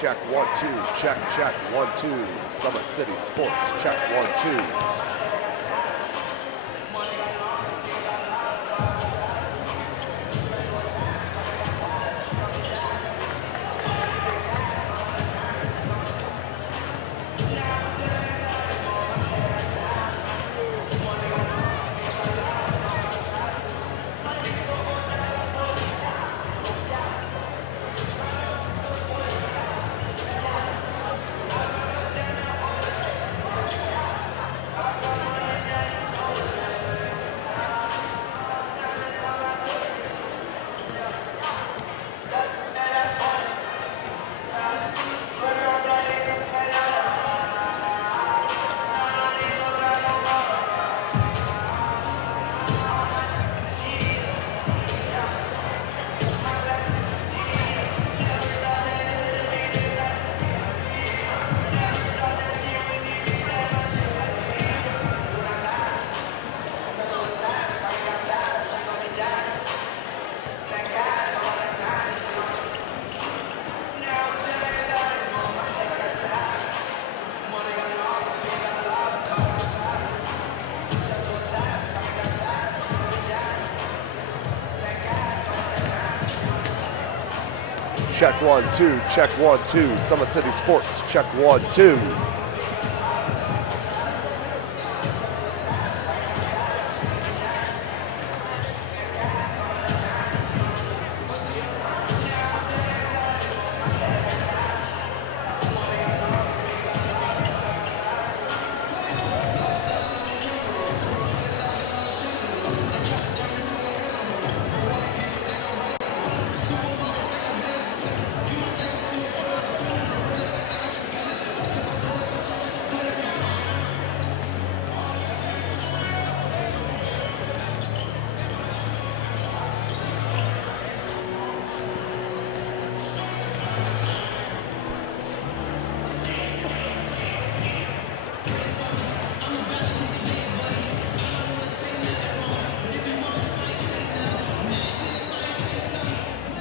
check, 1, 2, check, 1, 2. Summit City Sports, check, 1, 2. Check, 1, 2, check, 1, 2. Summit City Sports, check, 1, 2.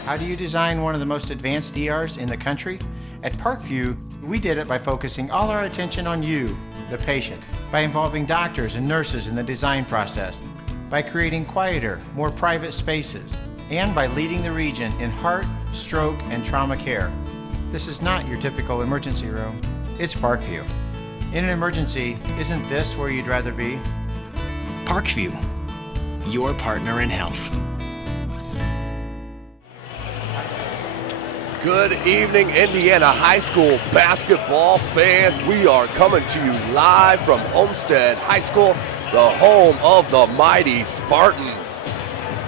How do you design one of the most advanced ERs in the country? At Parkview, we did it by focusing all our attention on you, the patient, by involving doctors and nurses in the design process, by creating quieter, more private spaces, and by leading the region in heart, stroke, and trauma care. This is not your typical emergency room. It's Parkview. In an emergency, isn't this where you'd rather be? Parkview, your partner in health. Good evening, Indiana High School basketball fans. We are coming to you live from Homestead High School, the home of the mighty Spartans.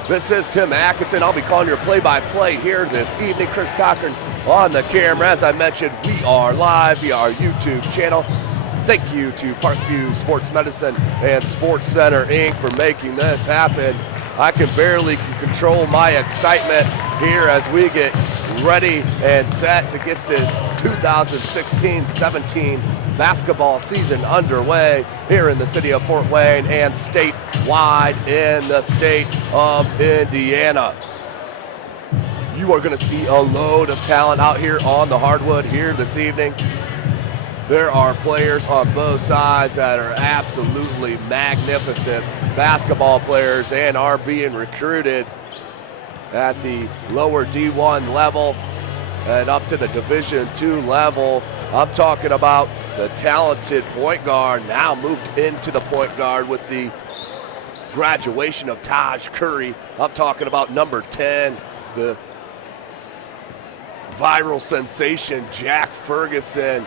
This is Tim Atkinson. I'll be calling your play-by-play here this evening. Chris Cochran on the camera. As I mentioned, we are live via our YouTube channel. Thank you to Parkview Sports Medicine and Sports Center, Inc. for making this happen. I can barely control my excitement here as we get ready and set to get this 2016-17 basketball season underway here in the city of Fort Wayne and statewide in the state of Indiana. You are going to see a load of talent out here on the hardwood here this evening. There are players on both sides that are absolutely magnificent basketball players and are being recruited at the lower D1 level and up to the Division II level. I'm talking about the talented point guard, now moved into the point guard with the graduation of Taj Curry. I'm talking about number 10, the viral sensation, Jack Ferguson.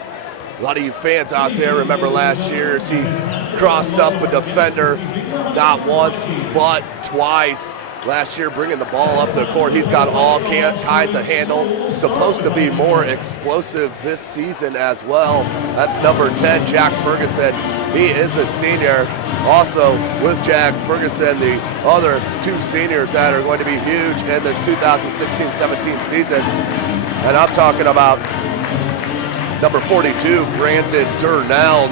A lot of you fans out there remember last year as he crossed up a defender not once but twice. Last year, bringing the ball up the court. He's got all kinds of handle. Supposed to be more explosive this season as well. That's number 10, Jack Ferguson. He is a senior. Also, with Jack Ferguson, the other two seniors that are going to be huge in this 2016-17 season. And I'm talking about number 42, Brandon Durnell.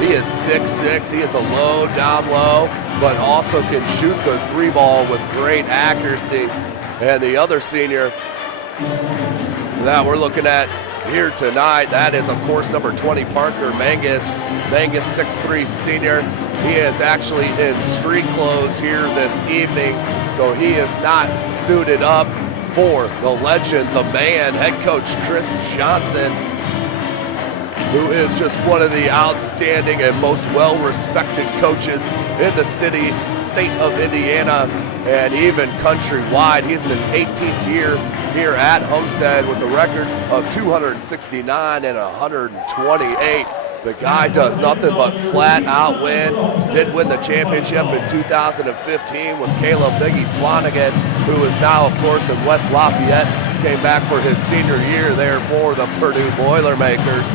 He is 6'6". He is a low, down low, but also can shoot the three ball with great accuracy. And the other senior that we're looking at here tonight. That is, of course, number 20, Parker Mangus. Mangus, 6'3" senior. He is actually in street clothes here this evening, so he is not suited up for the legend, the man, head coach Chris Johnson, who is just one of the outstanding and most well-respected coaches in the state of Indiana, and even countrywide. He's in his 18th year here at Homestead with a record of 269 and 128. The guy does nothing but flat out win. Did win the championship in 2015 with Caleb Biggie Swanigan, who is now, of course, in West Lafayette. Came back for his senior year there for the Purdue Boilermakers.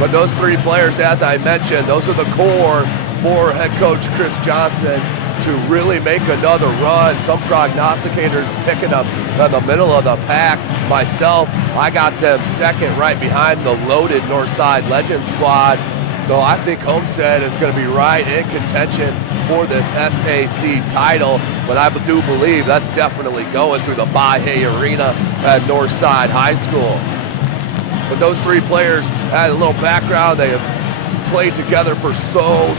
But those three players, as I mentioned, those are the core for head coach Chris Johnson to really make another run. Some prognosticators picking up in the middle of the pack. Myself, I got them second right behind the loaded Northside Legends squad. So I think Homestead is going to be right in contention for this SAC title. But I do believe that's definitely going through the Mahoney Arena at Northside High School. But those three players had a little background. They have played together for so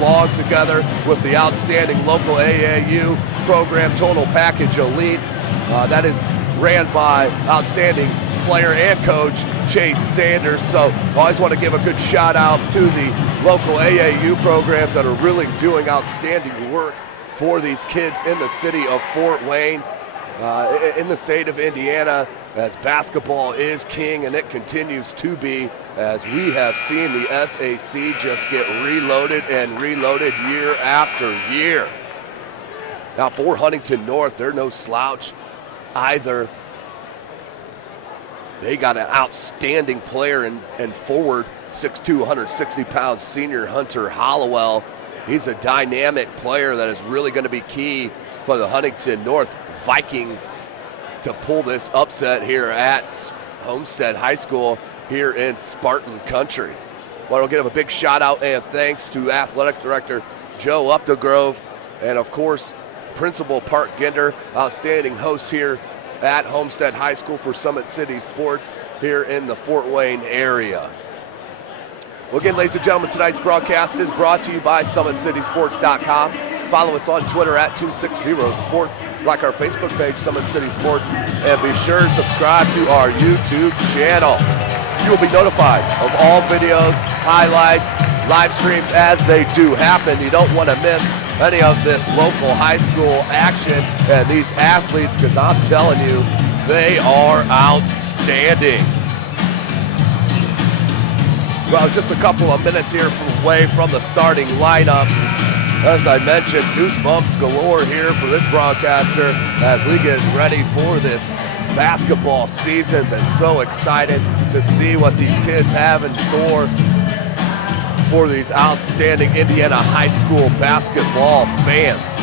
long together with the outstanding local AAU program, Total Package Elite. That is ran by outstanding player and coach Chase Sanders. So I always want to give a good shout out to the local AAU programs that are really doing outstanding work for these kids in the city of Fort Wayne, in the state of Indiana, as basketball is king, and it continues to be, as we have seen the SAC just get reloaded and reloaded year after year. Now for Huntington North, they're no slouch either. They got an outstanding player and forward, 6'2", 160-pound senior Hunter Hollowell. He's a dynamic player that is really going to be key for the Huntington North Vikings to pull this upset here at Homestead High School here in Spartan Country. I want to give a big shout out and thanks to Athletic Director Joe Updegrove, and of course Principal Park Ginder, outstanding hosts here at Homestead High School for Summit City Sports here in the Fort Wayne area. Well, again, ladies and gentlemen, tonight's broadcast is brought to you by SummitCitySports.com. Follow us on Twitter at 260sports. Like our Facebook page, Summit City Sports. And be sure to subscribe to our YouTube channel. You will be notified of all videos, highlights, live streams as they do happen. You don't want to miss any of this local high school action and these athletes, because I'm telling you, they are outstanding. Well, just a couple of minutes here away from the starting lineup. As I mentioned, goosebumps galore here for this broadcaster as we get ready for this basketball season. Been so excited to see what these kids have in store for these outstanding Indiana high school basketball fans.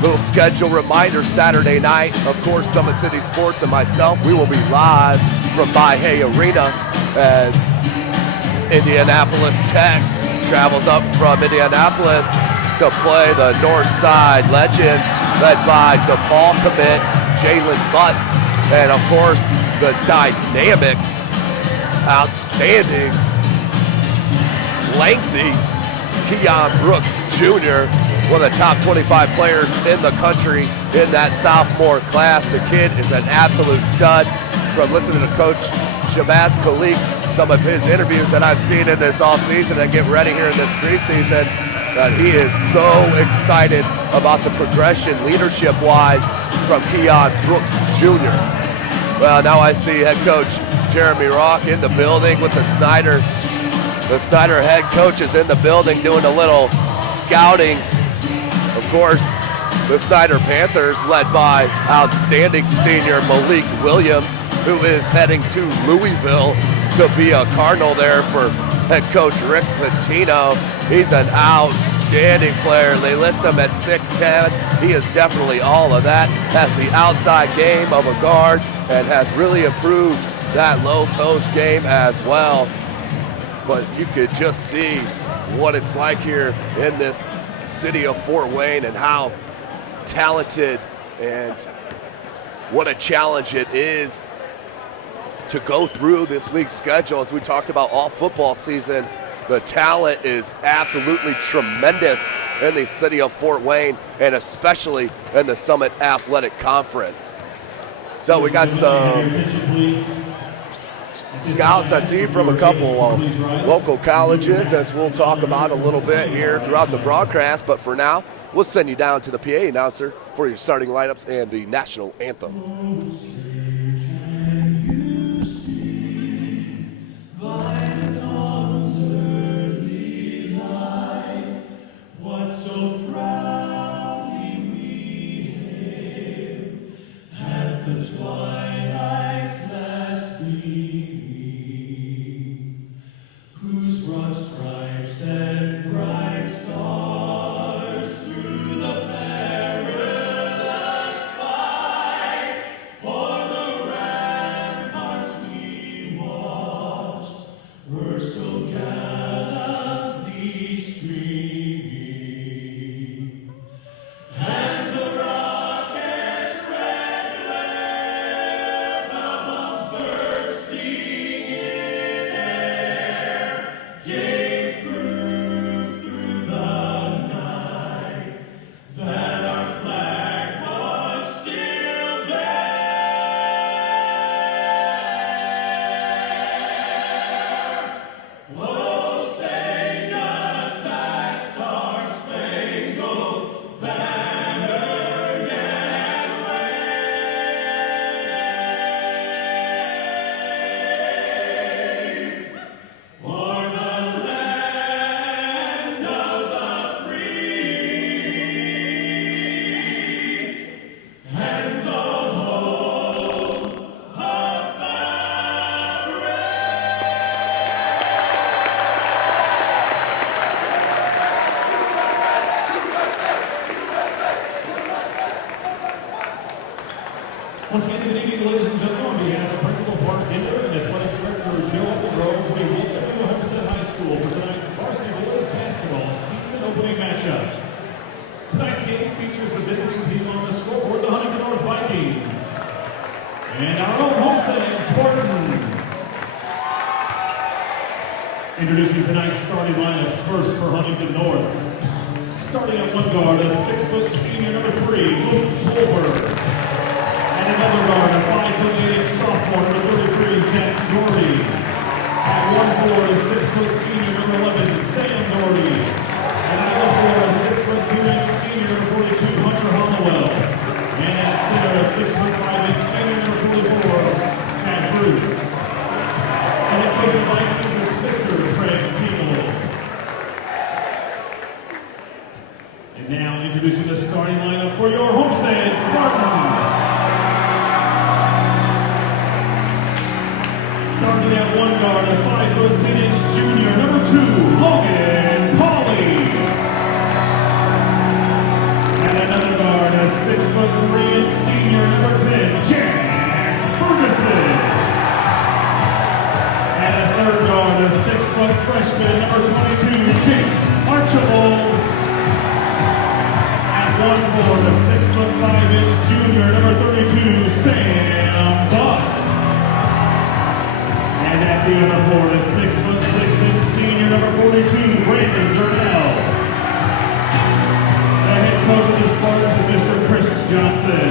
Little schedule reminder, Saturday night, of course, Summit City Sports and myself, we will be live from Mahoney Arena as Indianapolis Tech travels up from Indianapolis to play the Northside Legends, led by DePaul commit Jalen Butts, and of course the dynamic, outstanding, lengthy Keon Brooks Jr., one of the top 25 players in the country in that sophomore class. The kid is an absolute stud. From listening to Coach Shabazz Khalek's, some of his interviews that I've seen in this offseason and get ready here in this preseason, that he is so excited about the progression leadership-wise from Keon Brooks Jr. Well, now I see head coach Jeremy Rock in the building with the Snyder. The Snyder head coach is in the building doing a little scouting. Of course, the Snyder Panthers, led by outstanding senior Malik Williams, who is heading to Louisville to be a Cardinal there for head coach Rick Pitino. He's an outstanding player. They list him at 6'10". He is definitely all of that. Has the outside game of a guard and has really improved that low post game as well. But you could just see what it's like here in this city of Fort Wayne and how talented and what a challenge it is to go through this league schedule. As we talked about all football season, the talent is absolutely tremendous in the city of Fort Wayne, and especially in the Summit Athletic Conference. So we got some scouts I see from a couple local colleges, as we'll talk about a little bit here throughout the broadcast. But for now, we'll send you down to the PA announcer for your starting lineups and the national anthem. Once again, good evening, ladies and gentlemen. On behalf of Principal Mark Hinder and Athletic Director Joe Grove, we welcome you to Homestead High School for tonight's varsity boys basketball season opening matchup. Tonight's game features the visiting team on the scoreboard, the Huntington North Vikings, and our own Homestead Spartans. Introducing tonight's starting lineups. First for Huntington North, starting at one guard, a 6-foot senior number 3, Luke Pulver. And another guard, a 5'8" sophomore, number 33, Zach Doherty. At 1'4", a 6-foot senior, number 11, Sam Doherty. And at 1'4", a 6'2" senior, number 42, Hunter Hollowell. And at center, a 6'5" senior, number 44, Matt Bruce. And at coach of Vikings is Mr. Craig Keeble. And now introducing the starting lineup for your Homestead Spartans. Starting at one guard, a 5'10" junior, number 2, Logan Pauley. And another guard, a 6'3" senior, number 10, Jack Ferguson. And a third guard, a 6' freshman, number 22, Jake Archibald. At 1'4", a 6'5" junior, number 32, Sam Buck. And at the other board, a 6'6" senior, number 42, Brandon Durnell. The head coach of the Spartans is Mr. Chris Johnson.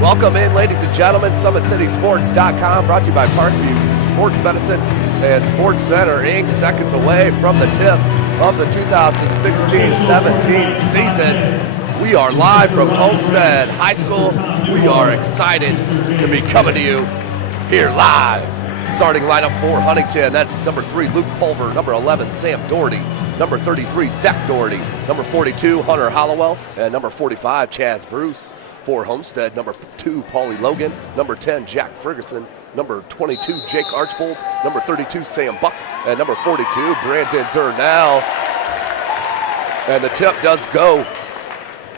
Welcome in, ladies and gentlemen. SummitCitySports.com, brought to you by Parkview Sports Medicine and Sports Center, Inc. Seconds away from the tip of the 2016-17 season. We are live from Homestead High School. We are excited to be coming to you here live. Starting lineup for Huntington, that's number 3, Luke Pulver, number 11, Sam Doherty, number 33, Zach Doherty, number 42, Hunter Hollowell, and number 45, Chaz Bruce. For Homestead, number 2, Paulie Logan, number 10, Jack Ferguson, number 22, Jake Archibald, number 32, Sam Buck, and number 42, Brandon Durnell. And the tip does go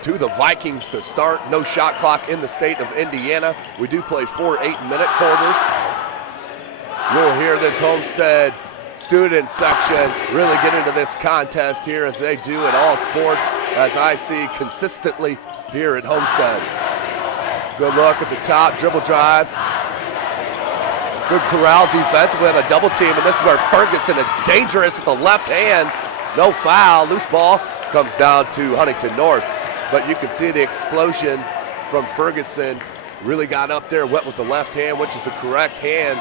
to the Vikings to start. No shot clock in the state of Indiana. We do play 4 8-minute quarters. You'll hear this Homestead student section really get into this contest here, as they do in all sports, as I see consistently here at Homestead. Good look at the top, dribble drive. Good corral defensively on a double team, and this is where Ferguson is dangerous with the left hand. No foul, loose ball comes down to Huntington North. But you can see the explosion from Ferguson. Really got up there, went with the left hand, which is the correct hand.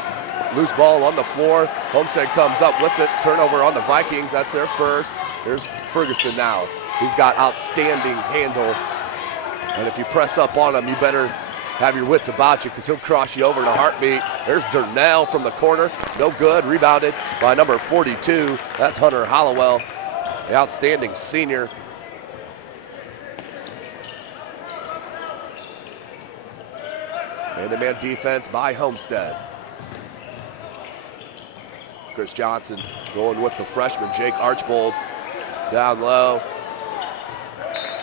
Loose ball on the floor. Homestead comes up with it. Turnover on the Vikings. That's their first. There's Ferguson now. He's got outstanding handle. And if you press up on him, you better have your wits about you because he'll cross you over in a heartbeat. There's Durnell from the corner. No good. Rebounded by number 42. That's Hunter Hollowell, the outstanding senior. Man-to-man defense by Homestead. Chris Johnson going with the freshman, Jake Archbold, down low.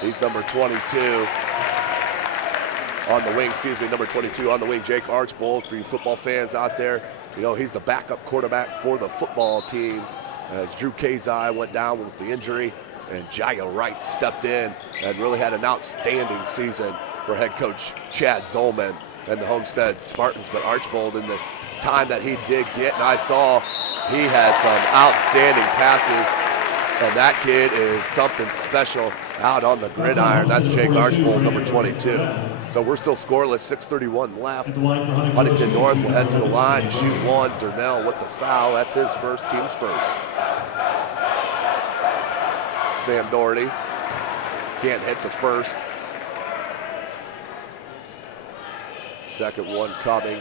He's number 22 on the wing, number 22 on the wing, Jake Archbold. For you football fans out there, you know he's the backup quarterback for the football team as Drew Kazai went down with the injury and Jaya Wright stepped in and really had an outstanding season for head coach Chad Zolman and the Homestead Spartans. But Archbold, in the time that he did get, and I saw, he had some outstanding passes, and that kid is something special out on the gridiron. That's Jake Archbold, number 22. So we're still scoreless, 6:31 left. Huntington North will head to the line to shoot one. Durnell with the foul. That's his first, team's first. Sam Doherty can't hit the first. Second one coming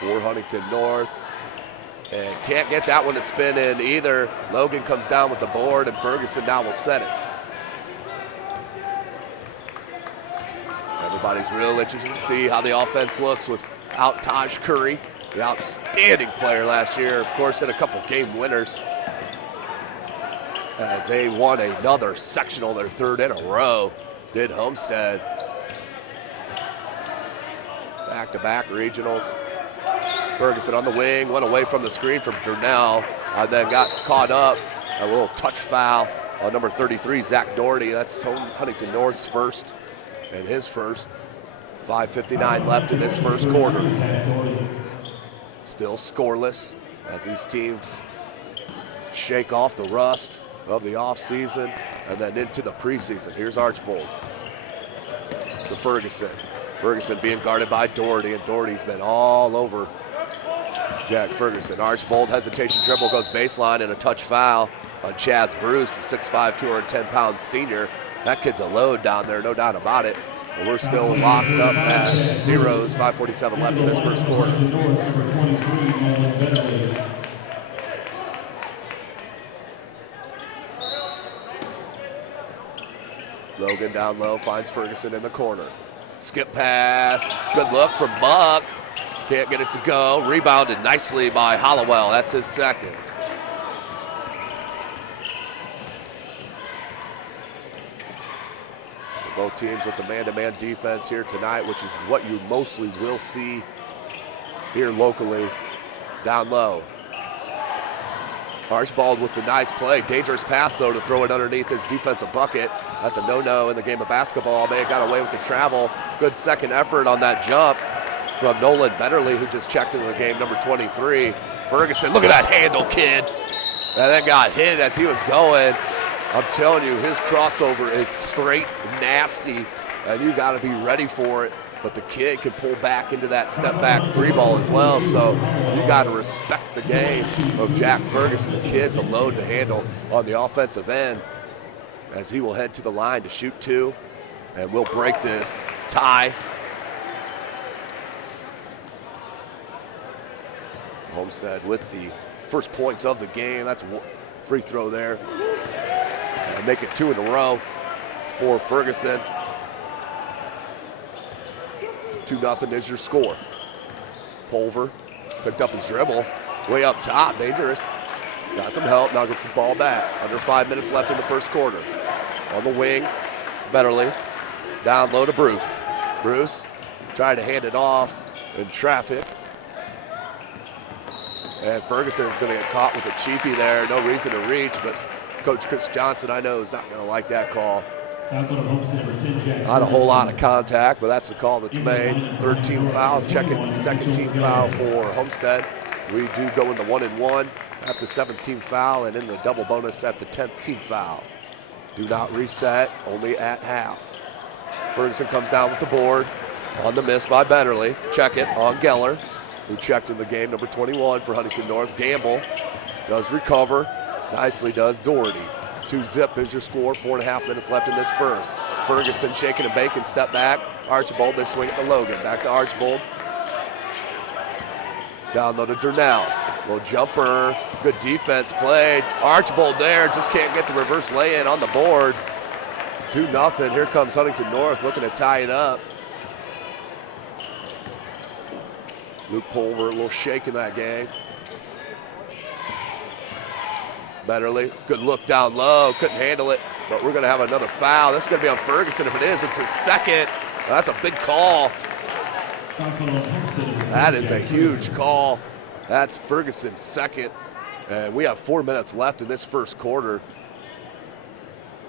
for Huntington North. And can't get that one to spin in either. Logan comes down with the board, and Ferguson now will set it. Everybody's real interested to see how the offense looks without Taj Curry, the outstanding player last year. Of course, had a couple game winners as they won another sectional, their third in a row, did Homestead. Back-to-back regionals. Ferguson on the wing, went away from the screen from Durnell, and then got caught up. A little touch foul on number 33, Zach Doherty. That's Huntington North's first and his first. 5:59 left in this first quarter. Still scoreless as these teams shake off the rust of the offseason and then into the preseason. Here's Archbold to Ferguson. Ferguson being guarded by Doherty, and Doherty's been all over Jack Ferguson. Archbold, hesitation dribble, goes baseline, and a touch foul on Chaz Bruce, the 6'5", 210-pound senior. That kid's a load down there, no doubt about it. But we're still locked up at zeros, 5:47 left in this first quarter. Logan down low, finds Ferguson in the corner. Skip pass, good look from Buck. Can't get it to go. Rebounded nicely by Hollowell. That's his second. Both teams with the man-to-man defense here tonight, which is what you mostly will see here locally. Down low. Archbold with the nice play. Dangerous pass, though, to throw it underneath his defensive bucket. That's a no-no in the game of basketball. May have got away with the travel. Good second effort on that jump from Nolan Betterly, who just checked into the game, number 23. Ferguson, look at that handle, kid. And that got hit as he was going. I'm telling you, his crossover is straight nasty, and you got to be ready for it. But the kid can pull back into that step-back three ball as well, so you got to respect the game of Jack Ferguson. The kid's a load to handle on the offensive end as he will head to the line to shoot two, and we'll break this tie. Homestead with the first points of the game. That's a free throw there. And make it two in a row for Ferguson. 2-0 is your score. Pulver picked up his dribble. Way up top, dangerous. Got some help, now gets the ball back. Under 5 minutes left in the first quarter. On the wing, Betterly. Down low to Bruce. Bruce trying to hand it off in traffic. And Ferguson's going to get caught with a cheapie there. No reason to reach, but Coach Chris Johnson, I know, is not going to like that call. Outlet of Homestead number 10, Jack. Not a whole lot of contact, but that's the call that's made. Third team foul, checking the second team foul for Homestead. We do go in the 1-and-1 at the 7th team foul and in the double bonus at the 10th team foul. Do not reset, only at half. Ferguson comes down with the board on the miss by Betterly. Check it on Geller, who checked in the game, number 21 for Huntington North. Gamble does recover, nicely does Doherty. 2-zip is your score, 4.5 minutes left in this first. Ferguson shaking and baking, step back. Archibald, they swing it to Logan. Back to Archibald. Down low to Durnell. Little jumper, good defense played. Archibald there, just can't get the reverse lay-in on the board. 2-0, here comes Huntington North looking to tie it up. Luke Pulver, a little shake in that game. Betterly, good look down low, couldn't handle it, but we're gonna have another foul. This is gonna be on Ferguson. If it is, it's his second. That's a big call. That is a huge call. That's Ferguson's second. And we have 4 minutes left in this first quarter.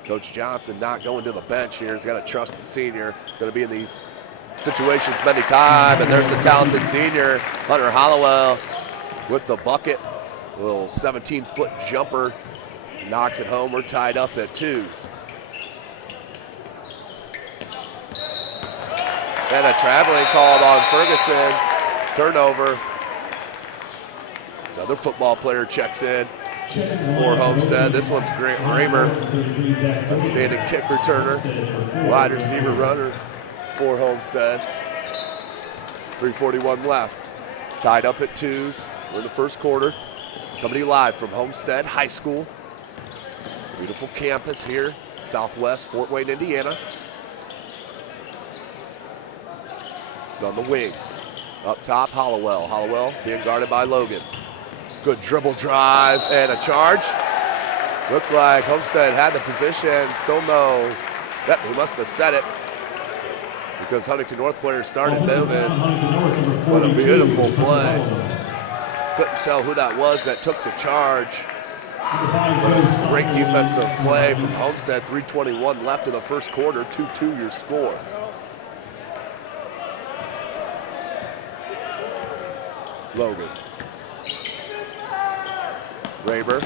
Coach Johnson not going to the bench here. He's got to trust the senior. Going to be in these situations many times. And there's the talented senior, Hunter Hollowell, with the bucket. A little 17-foot jumper. Knocks it home. We're tied up at 2s. And a traveling called on Ferguson. Turnover. Another football player checks in for Homestead. This one's Grant Raymer, outstanding kick returner, wide receiver runner for Homestead. 3:41 left. Tied up at 2s. We're in the first quarter. Coming to you live from Homestead High School. Beautiful campus here, southwest Fort Wayne, Indiana. It's on the wing. Up top, Hollowell. Hollowell being guarded by Logan. Good dribble drive and a charge. Looked like Homestead had the position. Still no. Yep, he must have set it because Huntington North players started moving. What a beautiful play. Couldn't tell who that was that took the charge. What a great defensive play from Homestead. 3:21 left in the first quarter. 2-2 your score. Logan. Raymer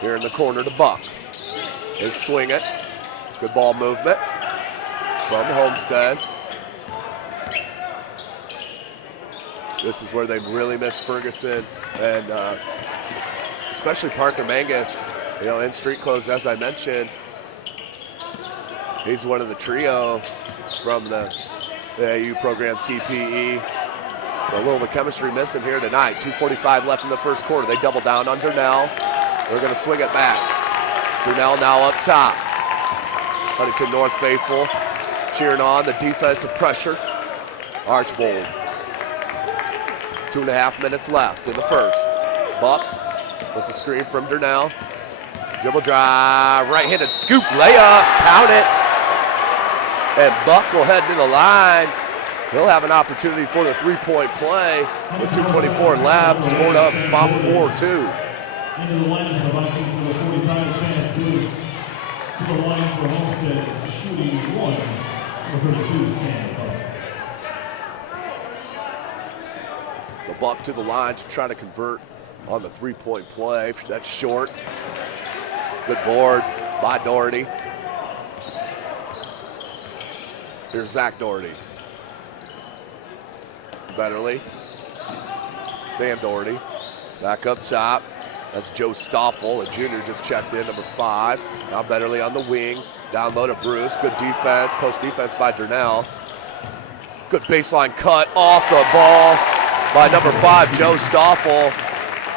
here in the corner to Buck. They swing it. Good ball movement from Homestead. This is where they really miss Ferguson and especially Parker Mangus, you know, in street clothes, as I mentioned. He's one of the trio from the AU program TPE. So a little of the chemistry missing here tonight. 2:45 left in the first quarter. They double down on Durnell. They're going to swing it back. Durnell now up top. Huntington North faithful cheering on the defensive pressure. Archbold. 2.5 minutes left in the first. Buck wants a screen from Durnell. Dribble drive, right-handed scoop, layup, count it. And Buck will head to the line. He'll have an opportunity for the three-point play with 2:24 left. Scored up 4-2. Into the line for Vikings with a 45 chance boost to the line for Homestead, shooting 1 over 2 stand. The Buck to the line to try to convert on the three-point play. That's short. Good board by Doherty. Here's Zach Doherty. Betterly. Sam Doherty. Back up top. That's Joe Stoffel, a junior, just checked in, number 5. Now Betterly on the wing. Down low to Bruce. Good defense, post defense by Durnell. Good baseline cut off the ball by number 5, Joe Stoffel.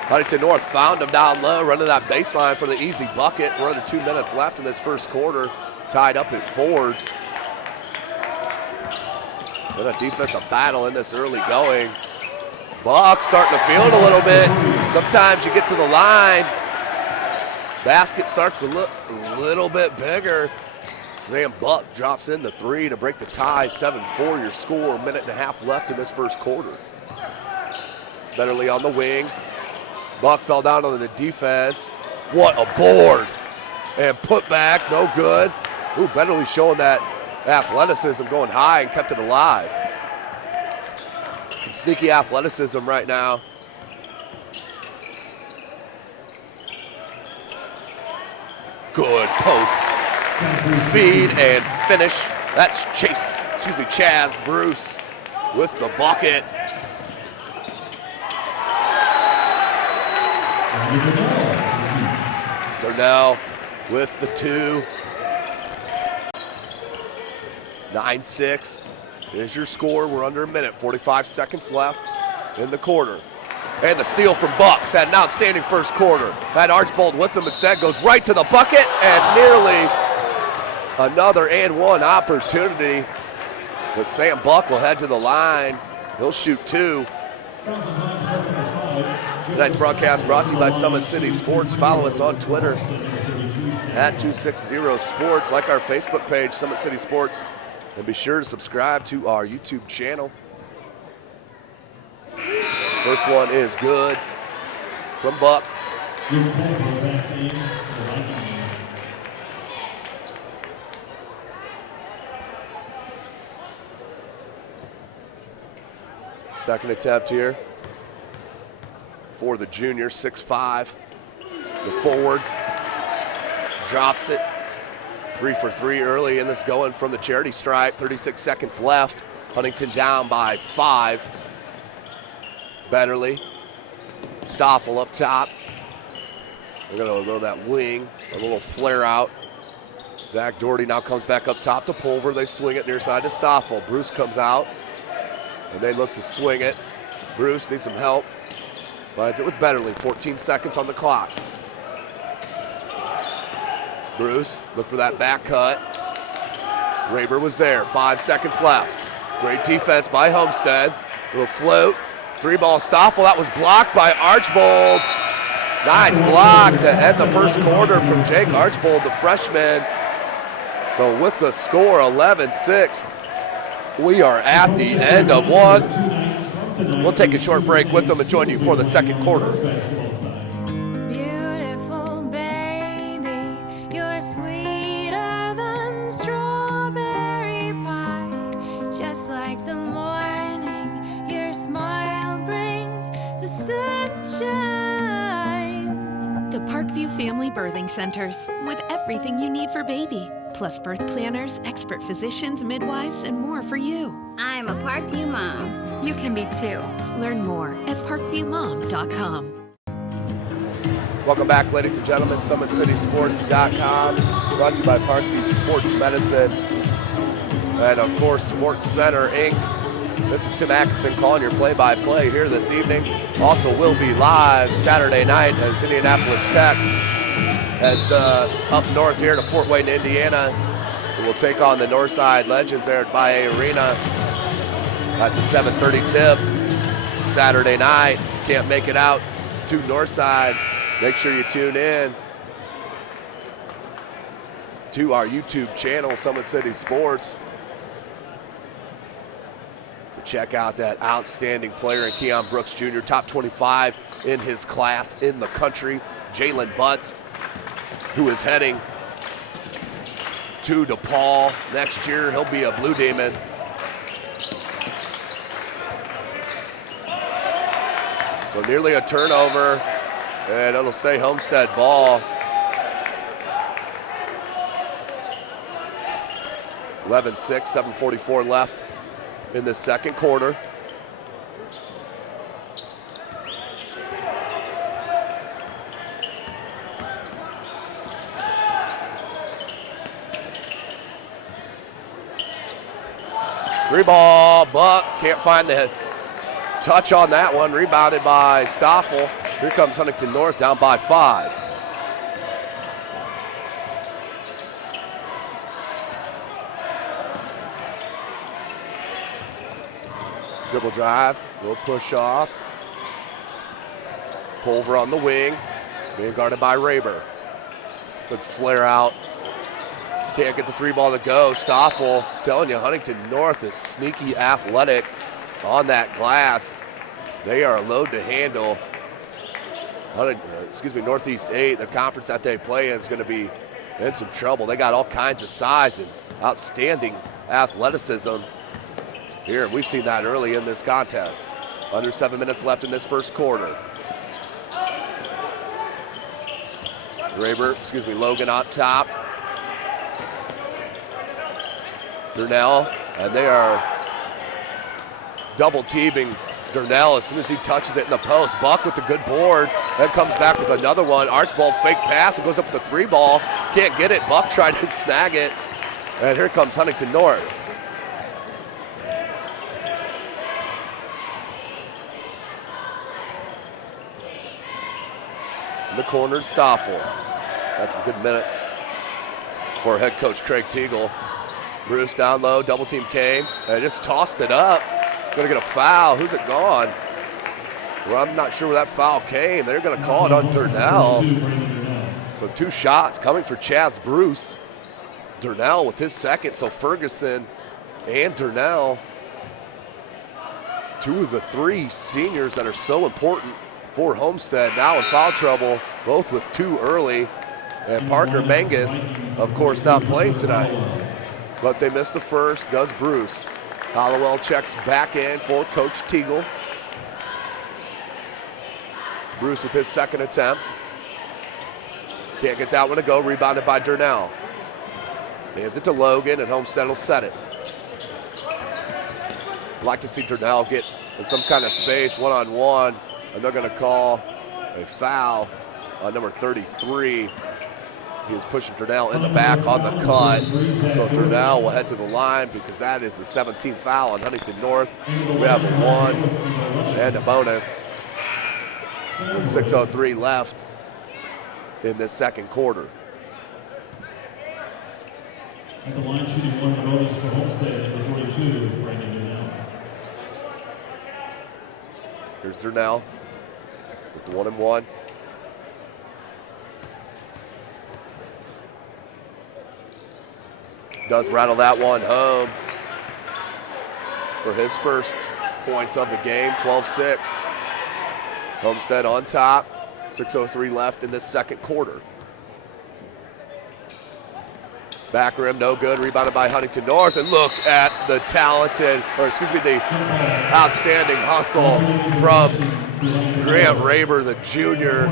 Huntington North found him down low, running that baseline for the easy bucket. We're under 2 minutes left in this first quarter. Tied up at 4s. And a defensive battle in this early going. Buck starting to feel it a little bit. Sometimes you get to the line, basket starts to look a little bit bigger. Sam Buck drops in the 3 to break the tie. 7-4 your score. 1.5 left in this first quarter. Betterly on the wing. Buck fell down on the defense. What a board. And put back, no good. Ooh, Betterly showing that athleticism, going high and kept it alive. Some sneaky athleticism right now. Good post feed and finish. That's Chaz Bruce with the bucket. Darnell with the 2. 9-6 is your score. We're under a minute, 45 seconds left in the quarter. And the steal from Bucks had an outstanding first quarter. Had Archbold with him instead, goes right to the bucket, and nearly another and one opportunity. But Sam Buck will head to the line. He'll shoot 2. Tonight's broadcast brought to you by Summit City Sports. Follow us on Twitter at 260sports. Like our Facebook page, Summit City Sports. And be sure to subscribe to our YouTube channel. First one is good from Buck. Second attempt here for the junior, 6'5". The forward drops it. 3 for 3 early in this going from the charity stripe. 36 seconds left. Huntington down by 5. Betterly. Stoffel up top. They're going to go that wing, a little flare out. Zach Doherty now comes back up top to Pulver. They swing it near side to Stoffel. Bruce comes out, and they look to swing it. Bruce needs some help. Finds it with Betterly. 14 seconds on the clock. Bruce, look for that back cut. Raber was there, 5 seconds left. Great defense by Homestead. Little float, 3-ball Stoffel. That was blocked by Archbold. Nice block to end the first quarter from Jake Archbold, the freshman. So with the score, 11-6, we are at the end of one. We'll take a short break with them and join you for the second quarter. Family Birthing Centers, with everything you need for baby, plus birth planners, expert physicians, midwives, and more for you. I'm a Parkview mom. You can be too. Learn more at parkviewmom.com. Welcome back, ladies and gentlemen. SummitCitySports.com, brought to you by Parkview Sports Medicine, and of course, Sports Center, Inc. This is Tim Atkinson calling your play-by-play here this evening. Also will be live Saturday night as Indianapolis Tech heads up north here to Fort Wayne, Indiana. We'll take on the Northside Legends there at Baye Arena. That's a 7:30 tip Saturday night. If you can't make it out to Northside, make sure you tune in to our YouTube channel, Summit City Sports, to check out that outstanding player in Keon Brooks Jr., top 25 in his class in the country. Jalen Butts, who is heading to DePaul next year. He'll be a Blue Demon. So nearly a turnover, and it'll stay Homestead ball. 11-6, 7:44 left in the second quarter. Three ball, Buck can't find the touch on that one. Rebounded by Stoffel. Here comes Huntington North down by 5. Dribble drive, little push off. Pulver on the wing, being guarded by Raber. Good flare out. Can't get the three ball to go. Stoffel, telling you, Huntington North is sneaky athletic on that glass. They are a load to handle. Northeast 8, the conference that they play in, is going to be in some trouble. They got all kinds of size and outstanding athleticism here. We've seen that early in this contest. Under 7 minutes left in this first quarter. Logan on top. Durnell, and they are double teaming Durnell as soon as he touches it in the post. Buck with the good board, then comes back with another one. Archibald fake pass, and goes up with the 3-ball. Can't get it. Buck tried to snag it, and here comes Huntington North. In the corner, Stoffel. That's some good minutes for head coach Craig Teagle. Bruce down low, double team came, and just tossed it up. Gonna get a foul. Who's it gone? Well, I'm not sure where that foul came. They're gonna call it on Durnell. So 2 shots coming for Chaz Bruce. Durnell with his second, so Ferguson and Durnell, 2 of the 3 seniors that are so important for Homestead, now in foul trouble, both with 2 early. And Parker Mangus, of course, not playing tonight. But they missed the first, does Bruce. Hollowell checks back in for Coach Teagle. Bruce with his second attempt. Can't get that one to go, rebounded by Durnell. Hands it to Logan, and Homestead will set it. I'd like to see Durnell get in some kind of space, one-on-one, and they're gonna call a foul on number 33. He was pushing Durnell in the back on the cut. So Durnell will head to the line because that is the 17th foul on Huntington North. We have a 1 and a bonus with 6:03 left in this second quarter. At the line shooting 1 bonus for Homestead, number 42, Brandon Durnell. Here's Durnell with the 1-and-1. Does rattle that one home for his first points of the game, 12-6. Homestead on top, 6:03 left in this second quarter. Back rim, no good, rebounded by Huntington North, and look at the the outstanding hustle from Grant Raber, the junior.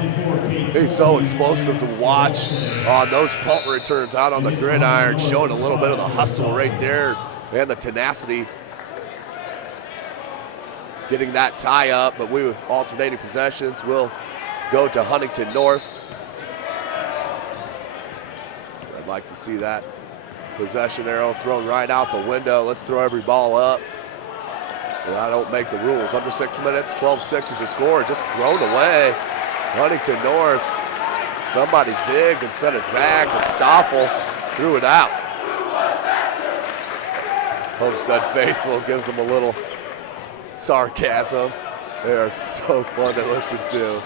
He's so explosive to watch on those punt returns out on the gridiron, showing a little bit of the hustle right there and the tenacity. Getting that tie up, but we were alternating possessions. We'll go to Huntington North. I'd like to see that possession arrow thrown right out the window. Let's throw every ball up. And I don't make the rules. Under 6 minutes, 12-6 is your score. Just thrown away. Huntington North, somebody zigged instead of zagged, and Stoffel threw it out. Homestead faithful gives them a little sarcasm. They are so fun to listen to.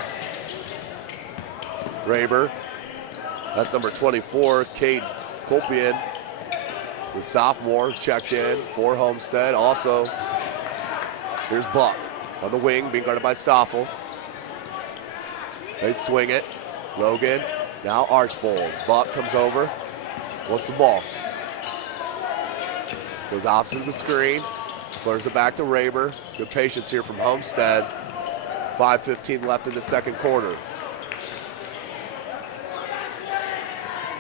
Raber, that's number 24, Cade Kolpian, the sophomore, checked in for Homestead. Also, here's Buck on the wing, being guarded by Stoffel. They swing it. Logan, now Archbold. Buck comes over, wants the ball. Goes opposite the screen, flares it back to Raber. Good patience here from Homestead. 5:15 left in the second quarter.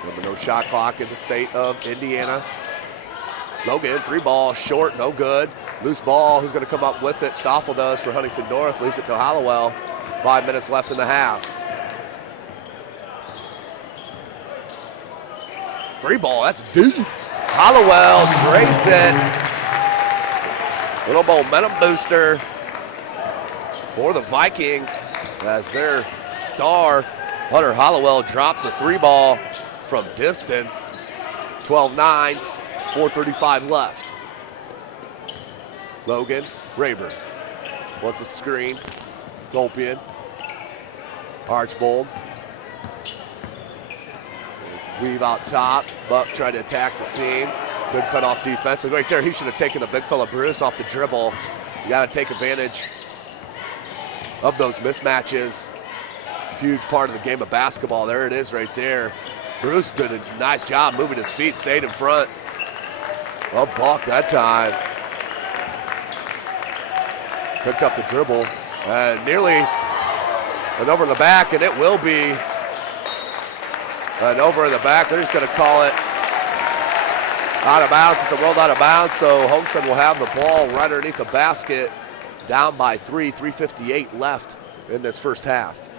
Remember, no shot clock in the state of Indiana. Logan, 3-ball, short, no good. Loose ball, who's gonna come up with it? Stoffel does for Huntington North, leaves it to Hollowell. 5 minutes left in the half. 3-ball, that's deep. Hollowell trades it. Little momentum booster for the Vikings as their star, Hunter Hollowell, drops a 3-ball from distance. 12-9, 4:35 left. Logan, Raber wants a screen. Kolpian, Archbold. Weave out top. Buck tried to attack the seam. Good cut off defense. Right there, he should have taken the big fella Bruce off the dribble. You got to take advantage of those mismatches. Huge part of the game of basketball. There it is right there. Bruce did a nice job moving his feet, stayed in front. Well, balked that time. Picked up the dribble and nearly an over in the back, and it will be an over in the back. They're just going to call it out of bounds. It's a rolled out of bounds, so Homestead will have the ball right underneath the basket, down by 3, 3:58 left in this first half.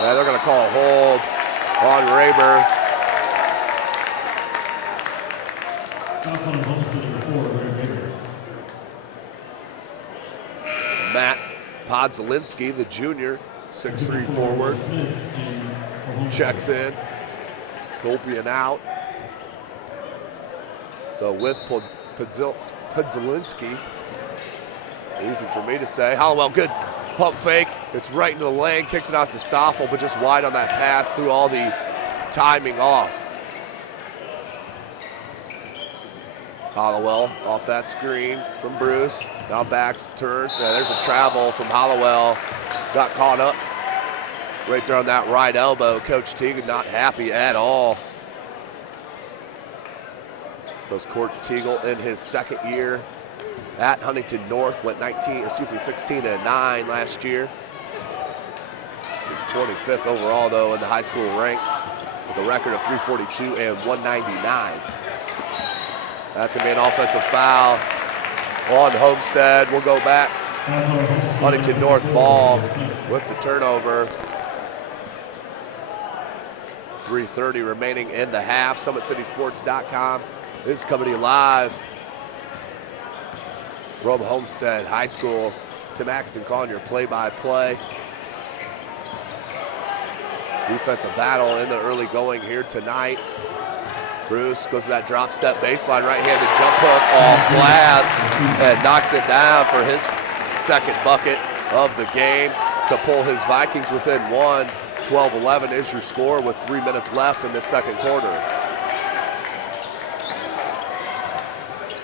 Yeah, they're going to call a hold on Raber. Matt Podzalinski, the junior, 6'3" forward, checks in. Gopian out. So with Podzalinski, easy for me to say. Hollowell, good pump fake. It's right into the lane, kicks it out to Stoffel, but just wide on that pass, threw all the timing off. Hollowell off that screen from Bruce. Now backs, turns, and there's a travel from Hollowell. Got caught up right there on that right elbow. Coach Teagan not happy at all. Goes Coach Teagle in his second year at Huntington North, went 16-9 last year. He's 25th overall though in the high school ranks with a record of 342 and 199. That's gonna be an offensive foul on Homestead. We'll go back. Huntington North ball with the turnover. 3:30 remaining in the half. SummitCitySports.com is coming to you live from Homestead High School. Tim Atkinson calling your play-by-play. Defensive battle in the early going here tonight. Bruce goes to that drop step baseline, right-handed jump hook off glass and knocks it down for his second bucket of the game to pull his Vikings within one. 12-11 is your score with 3 minutes left in the second quarter.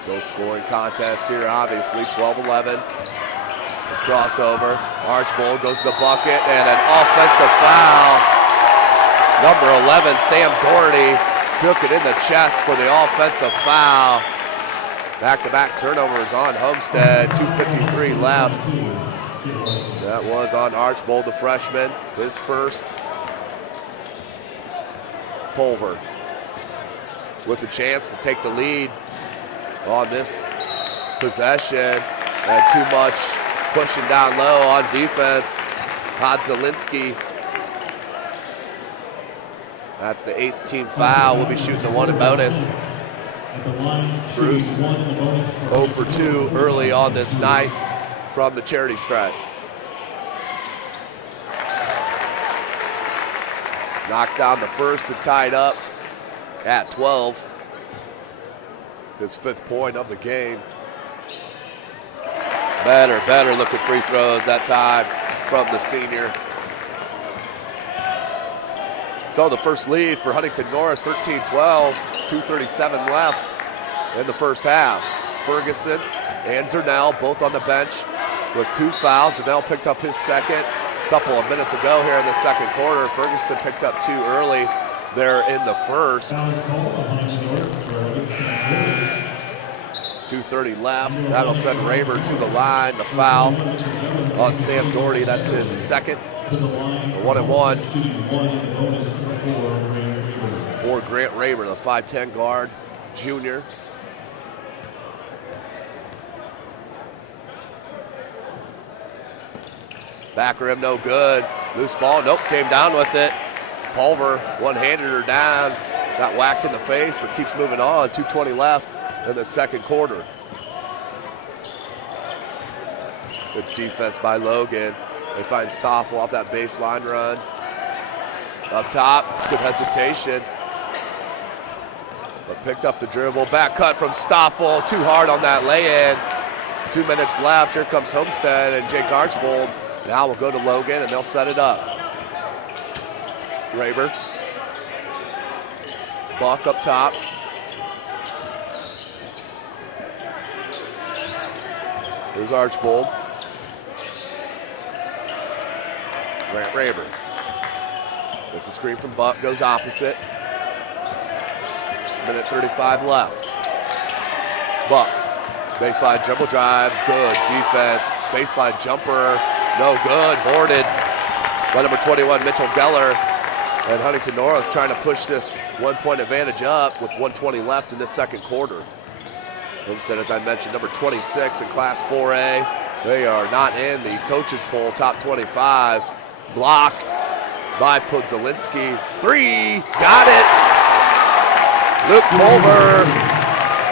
No scoring contest here, obviously. 12-11. Crossover. Archbold goes to the bucket and an offensive foul. Number 11, Sam Doherty, took it in the chest for the offensive foul. Back-to-back turnovers on Homestead. 2:53 left. That was on Archbold, the freshman, his first. Pulver with the chance to take the lead on this possession. And too much pushing down low on defense. Podzalinski. That's the 8th team foul. We'll be shooting the one in bonus. Bruce 0 for 2 early on this night from the charity stripe. Knocks down the first to tie it up at 12. His 5th point of the game. Better looking free throws that time from the senior. So the first lead for Huntington North, 13-12, 2:37 left in the first half. Ferguson and Durnell both on the bench with 2 fouls. Durnell picked up his second a couple of minutes ago here in the second quarter. Ferguson picked up 2 early there in the first. 2:30 left. That'll send Raber to the line. The foul on Sam Doherty. That's his second. 1-1 for Grant Raber, the 5'10" guard, junior. Back rim, no good. Loose ball, nope, came down with it. Pulver one-handed her down. Got whacked in the face, but keeps moving on. 2:20 left in the second quarter. Good defense by Logan. They find Stoffel off that baseline run. Up top, good hesitation. But picked up the dribble. Back cut from Stoffel. Too hard on that lay-in. 2 minutes left. Here comes Homestead and Jake Archbold. Now we'll go to Logan and they'll set it up. Raber. Buck up top. Here's Archbold. Grant Rayburn gets a screen from Buck, goes opposite. Minute 35 left. Buck, baseline dribble drive, good defense. Baseline jumper, no good, boarded by number 21, Mitchell Geller. And Huntington North trying to push this 1-point advantage up with 1:20 left in this second quarter. Homestead, as I mentioned, number 26 in Class 4A. They are not in the coaches poll, top 25. Blocked by Pudzelinski. 3, got it. Luke Pulver,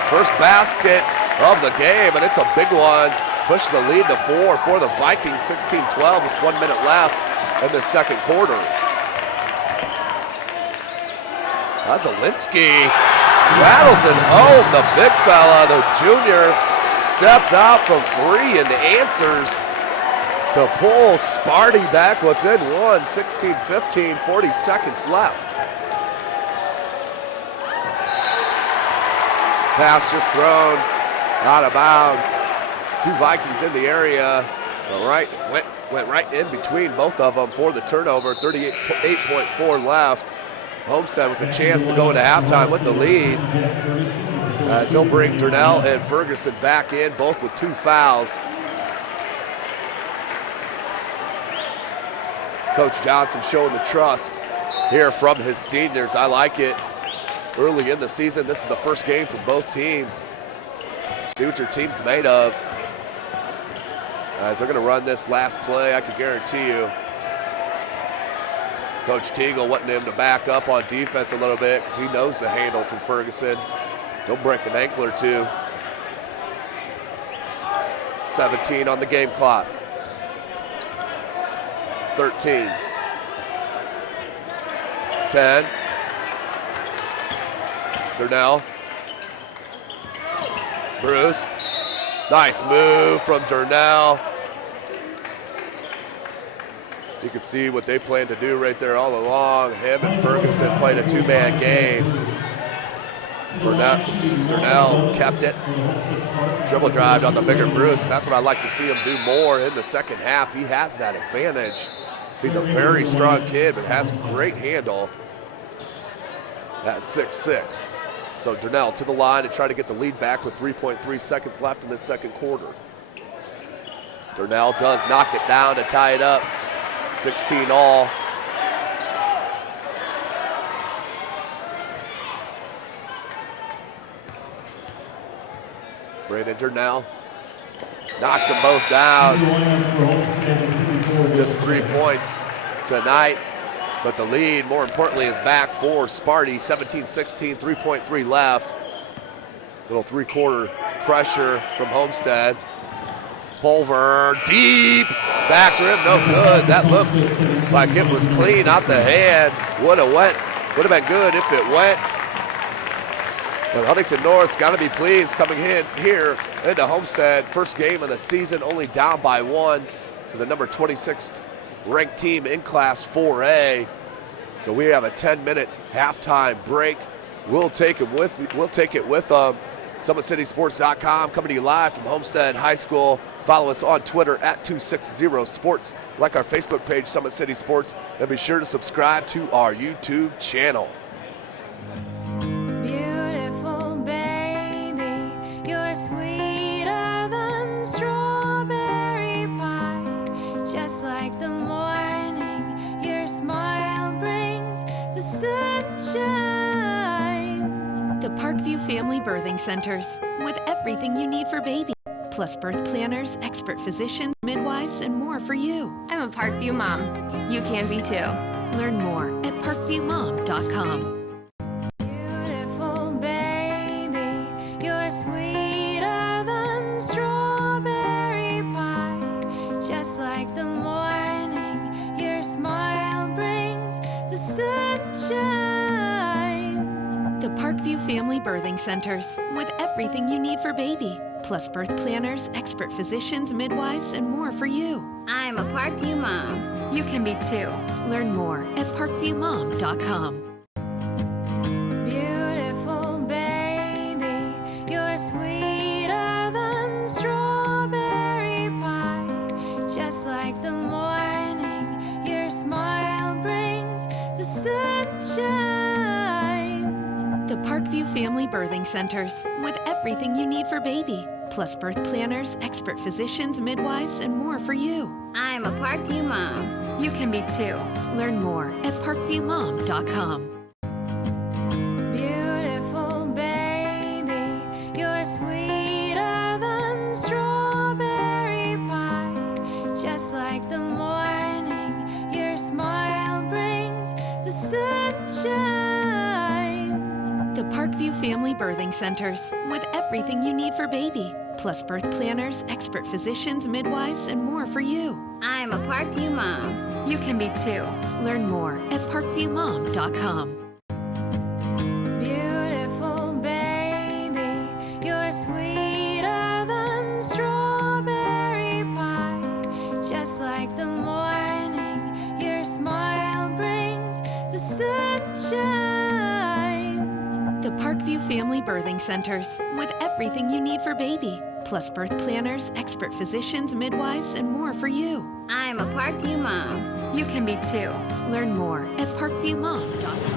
first basket of the game, and it's a big one. Push the lead to 4 for the Vikings, 16-12 with 1 minute left in the second quarter. Pudzelinski rattles it home. The big fella, the junior, steps out from 3 and answers to pull Sparty back within 1, 16-15, 40 seconds left. Pass just thrown out of bounds. 2 Vikings in the area. Went right in between both of them for the turnover. 38.4 left. Homestead with a chance to go into halftime with the lead. As he'll bring Durnell and Ferguson back in, both with 2 fouls. Coach Johnson showing the trust here from his seniors. I like it. Early in the season, this is the first game from both teams. See what your team's made of. As they're going to run this last play, I can guarantee you. Coach Teagle wanting him to back up on defense a little bit because he knows the handle from Ferguson. He'll break an ankle or 2. 17 on the game clock. 13. 10. Durnell. Bruce. Nice move from Durnell. You can see what they plan to do right there all along. Him and Ferguson played a 2-man game. Durnell kept it. Dribble drived on the bigger Bruce. That's what I like to see him do more in the second half. He has that advantage. He's a very strong kid, but has great handle at 6'6". So Durnell to the line and try to get the lead back with 3.3 seconds left in this second quarter. Durnell does knock it down to tie it up. 16 all. Brandon Durnell knocks them both down. Just 3 points tonight, but the lead, more importantly, is back for Sparty. 17-16, 3.3 left. Little 3-quarter pressure from Homestead. Pulver, deep, back rim, no good. That looked like it was clean out the hand. Would have been good if it went. But Huntington North's got to be pleased coming in here into Homestead. First game of the season, only down by 1 to the number 26th ranked team in Class 4A. So we have a 10-minute halftime break. We'll take it with SummitCitySports.com, coming to you live from Homestead High School. Follow us on Twitter at 260sports. Like our Facebook page, Summit City Sports, and be sure to subscribe to our YouTube channel. Beautiful baby, you're sweeter than strawberry pie. Just like the morning, your smile brings the sunshine. The Parkview Family Birthing Centers, with everything you need for baby. Plus birth planners, expert physicians, midwives, and more for you. I'm a Parkview mom. You can be too. Learn more at parkviewmom.com. Beautiful baby, you're sweeter than strawberry pie. Just like the morning, your smile brings the sunshine. The Parkview Family Birthing Centers, with everything you need for baby. Plus birth planners, expert physicians, midwives, and more for you. I'm a Parkview mom. You can be too. Learn more at parkviewmom.com. Beautiful baby, you're sweeter than strawberry pie. Just like the morning, your Birthing Centers with everything you need for baby, plus birth planners, expert physicians, midwives, and more for you. I'm a Parkview mom. You can be too. Learn more at parkviewmom.com. Beautiful baby, you're sweeter than strawberry pie. Just like the morning, your smile brings the sunshine. The Parkview Family Birthing Centers with everything you need for baby, plus birth planners, expert physicians, midwives, and more for you. I'm a Parkview mom. You can be too. Learn more at parkviewmom.com. Beautiful baby, you're sweeter than strawberry pie. Just like the morning, your smile brings the sunshine. The Parkview Family Birthing Centers with everything you need for baby, plus birth planners, expert physicians, midwives, and more for you. I'm a Parkview mom. You can be too. Learn more at parkviewmom.com.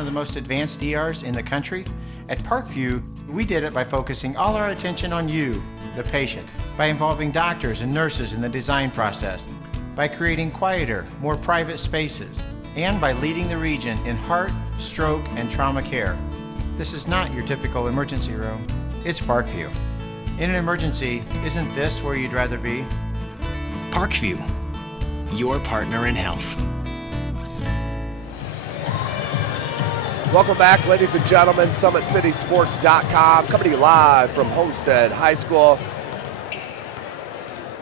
one of the most advanced ERs in the country? At Parkview, we did it by focusing all our attention on you, the patient, by involving doctors and nurses in the design process, by creating quieter, more private spaces, and by leading the region in heart, stroke, and trauma care. This is not your typical emergency room. It's Parkview. In an emergency, isn't this where you'd rather be? Parkview, your partner in health. Welcome back, ladies and gentlemen. SummitCitySports.com coming to you live from Homestead High School.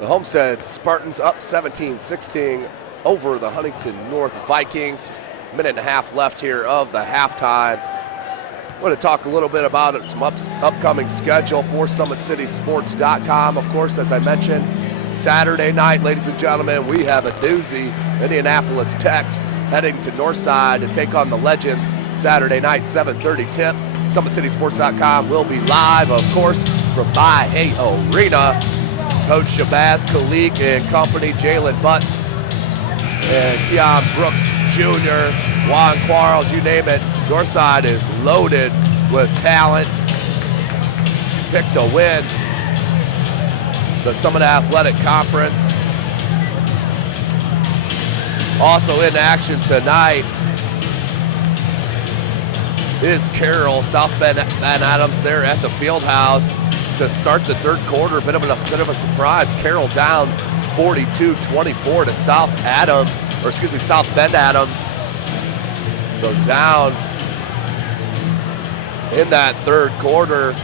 The Homestead Spartans up 17-16 over the Huntington North Vikings. Minute and a half left here of the halftime. I want to talk a little bit about some upcoming schedule for SummitCitySports.com. Of course, as I mentioned, Saturday night, ladies and gentlemen, we have a doozy. Indianapolis Tech heading to Northside to take on the Legends. Saturday night, 7:30 tip. SummitCitySports.com will be live, of course, from Mahoney Arena. Coach Shabazz Khalik and company, Jalen Butts and Keon Brooks Jr., Juan Quarles, you name it. Northside is loaded with talent. Picked to win the Summit Athletic Conference. Also in action tonight is Carroll, South Bend Adams there at the field house to start the third quarter. Bit of a surprise. Carroll down 42-24 to South Bend Adams. So down in that third quarter,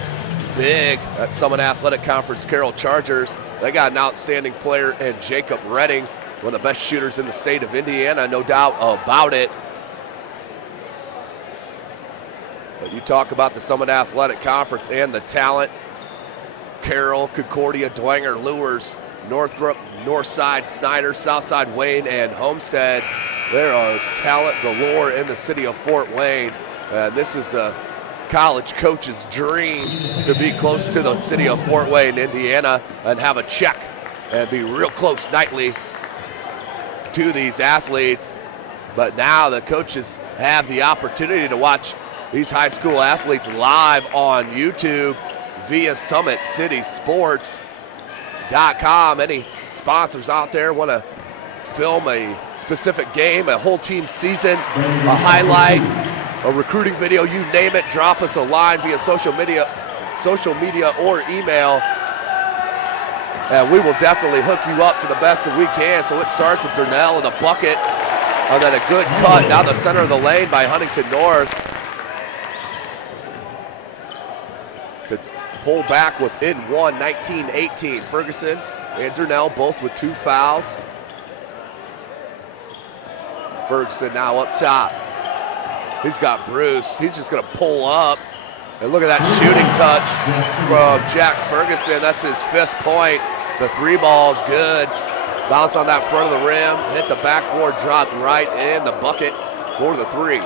big at Summit Athletic Conference Carroll Chargers. They got an outstanding player in Jacob Redding, one of the best shooters in the state of Indiana, no doubt about it. But you talk about the Summit Athletic Conference and the talent. Carroll, Concordia, Dwenger, Lewis, Northrop, Northside, Snyder, Southside, Wayne, and Homestead. There is talent galore in the city of Fort Wayne. This is a college coach's dream to be close to the city of Fort Wayne, Indiana, and have a check and be real close nightly to these athletes. But now the coaches have the opportunity to watch these high school athletes live on YouTube via SummitCitySports.com. Any sponsors out there want to film a specific game, a whole team season, a highlight, a recruiting video, you name it, drop us a line via social media or email, and we will definitely hook you up to the best that we can. So it starts with Durnell in the bucket, and then a good cut down the center of the lane by Huntington North to pull back within one, 19-18. Ferguson and Durnell both with 2 fouls. Ferguson now up top. He's got Bruce. He's just going to pull up. And look at that shooting touch from Jack Ferguson. That's his 5th point. The 3 ball's good. Bounce on that front of the rim. Hit the backboard, dropped right in the bucket for the 3.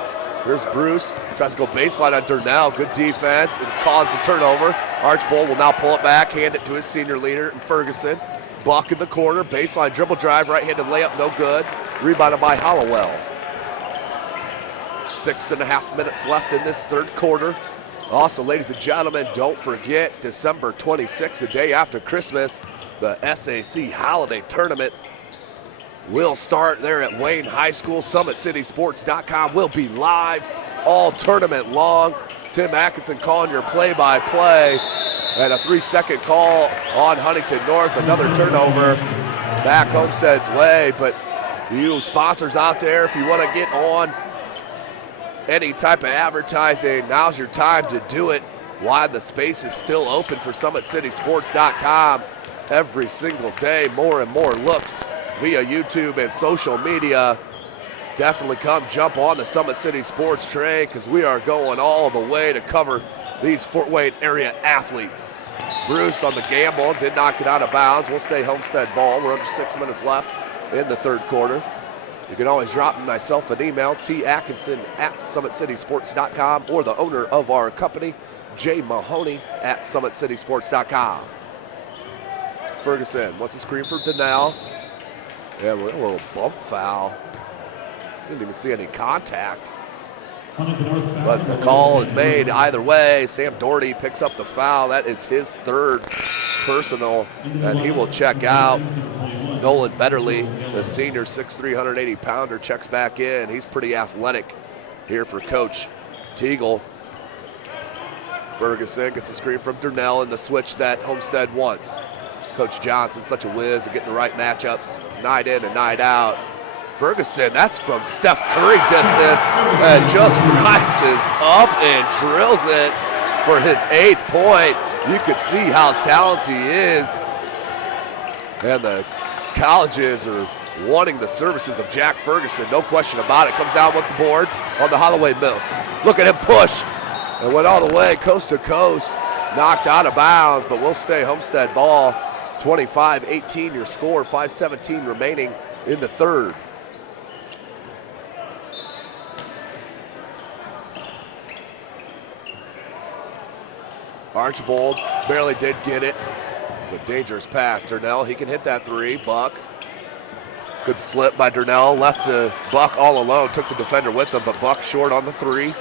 Here's Bruce. Tries to go baseline on Durnell. Good defense. And caused the turnover. Archbold will now pull it back. Hand it to his senior leader, Ferguson. Buck in the corner. Baseline dribble drive. Right-handed layup. No good. Rebounded by Hollowell. 6.5 minutes left in this third quarter. Also, ladies and gentlemen, don't forget December 26th, the day after Christmas, the SAC Holiday Tournament will start there at Wayne High School. SummitCitySports.com will be live all tournament long. Tim Atkinson calling your play-by-play, and a 3-second call on Huntington North. Another turnover back Homestead's way. But you sponsors out there, if you want to get on any type of advertising, now's your time to do it while the space is still open for SummitCitySports.com. Every single day, more and more looks via YouTube and social media. Definitely come jump on the Summit City Sports train, because we are going all the way to cover these Fort Wayne area athletes. Bruce on the gamble, did not get out of bounds. We'll stay Homestead ball. We're under 6 minutes left in the third quarter. You can always drop myself an email, tatkinson@SummitCitySports.com, or the owner of our company, Jay Mahoney at SummitCitySports.com. Ferguson wants a screen for Donnell. Yeah, a little bump foul. Didn't even see any contact. But the call is made either way. Sam Doherty picks up the foul. That is his third personal, and he will check out. Nolan Betterly, the senior 6'3", 180-pounder, checks back in. He's pretty athletic here for Coach Teagle. Ferguson gets a screen from Durnell in the switch that Homestead wants. Coach Johnson, such a whiz at getting the right matchups, night in and night out. Ferguson, that's from Steph Curry distance, and just rises up and drills it for his 8th point. You could see how talented he is. And the colleges are wanting the services of Jack Ferguson, no question about it. Comes down with the board on the Holloway Mills. Look at him push. And went all the way coast to coast, knocked out of bounds, but will stay Homestead ball. 25-18 your score, 5:17 remaining in the third. Archibald barely did get it. It's a dangerous pass. Durnell, he can hit that three. Buck. Good slip by Durnell. Left the Buck all alone. Took the defender with him, but Buck short on the three.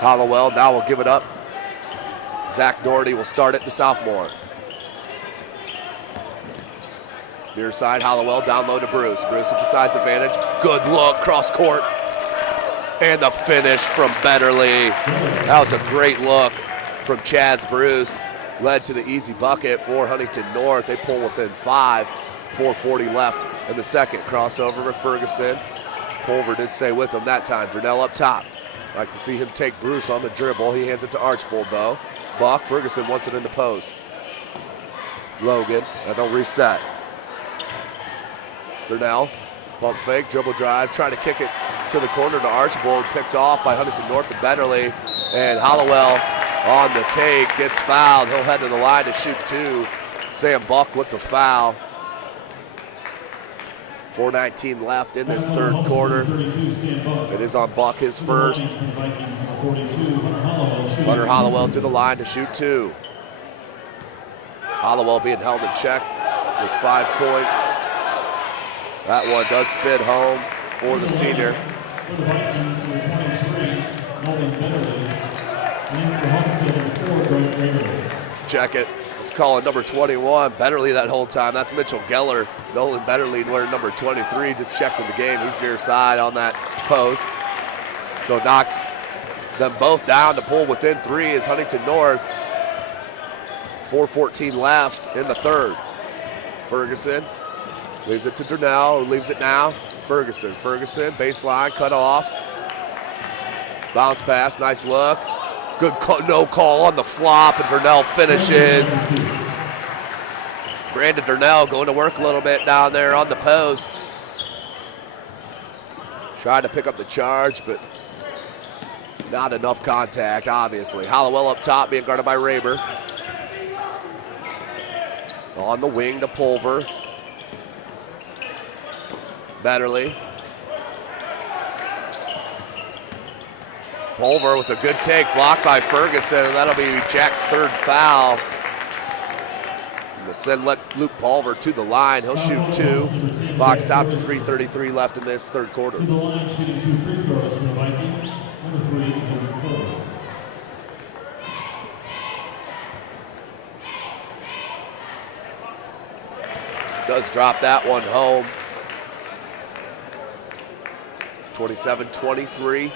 Hollowell now will give it up. Zach Doherty will start it, the sophomore. Near side, Hollowell down low to Bruce. Bruce with the size advantage. Good look, cross court. And the finish from Betterly. That was a great look from Chaz Bruce. Led to the easy bucket for Huntington North. They pull within 5. 4:40 left in the second. Crossover with Ferguson. Pulver did stay with him that time. Durnell up top. Like to see him take Bruce on the dribble. He hands it to Archibald though. Buck, Ferguson wants it in the post. Logan, and they'll reset. Durnell, pump fake, dribble drive, trying to kick it to the corner to Archibald, picked off by Huntington North and Betterly. And Hollowell on the take, gets fouled. He'll head to the line to shoot 2. Sam Buck with the foul. 4:19 left in this third quarter. It is on Buck, his first. Hunter Hollowell to the line to shoot 2. Hollowell being held in check with 5 points. That one does spin home for the senior. Check it. Let's call it number 21. Betterly that whole time. That's Mitchell Geller. Nolan Betterly wearing number 23. Just checked in the game. He's near side on that post. So knocks them both down to pull within 3 is Huntington North. 4:14 left in the third. Ferguson leaves it to Durnell, who leaves it now. Ferguson, baseline, cut off. Bounce pass, nice look. Good no call on the flop, and Durnell finishes. Brandon Durnell going to work a little bit down there on the post. Tried to pick up the charge, but not enough contact, obviously. Hollowell up top being guarded by Raber. On the wing to Pulver. Betterly. Pulver with a good take, blocked by Ferguson, and that'll be Jack's 3rd foul. And we'll send Luke Pulver to the line. He'll shoot 2. Clock's out to 3:33 left in this third quarter. To the line, shooting 2 free throws for the Vikings. Number 3, Pulver. Does drop that one home. 27-23.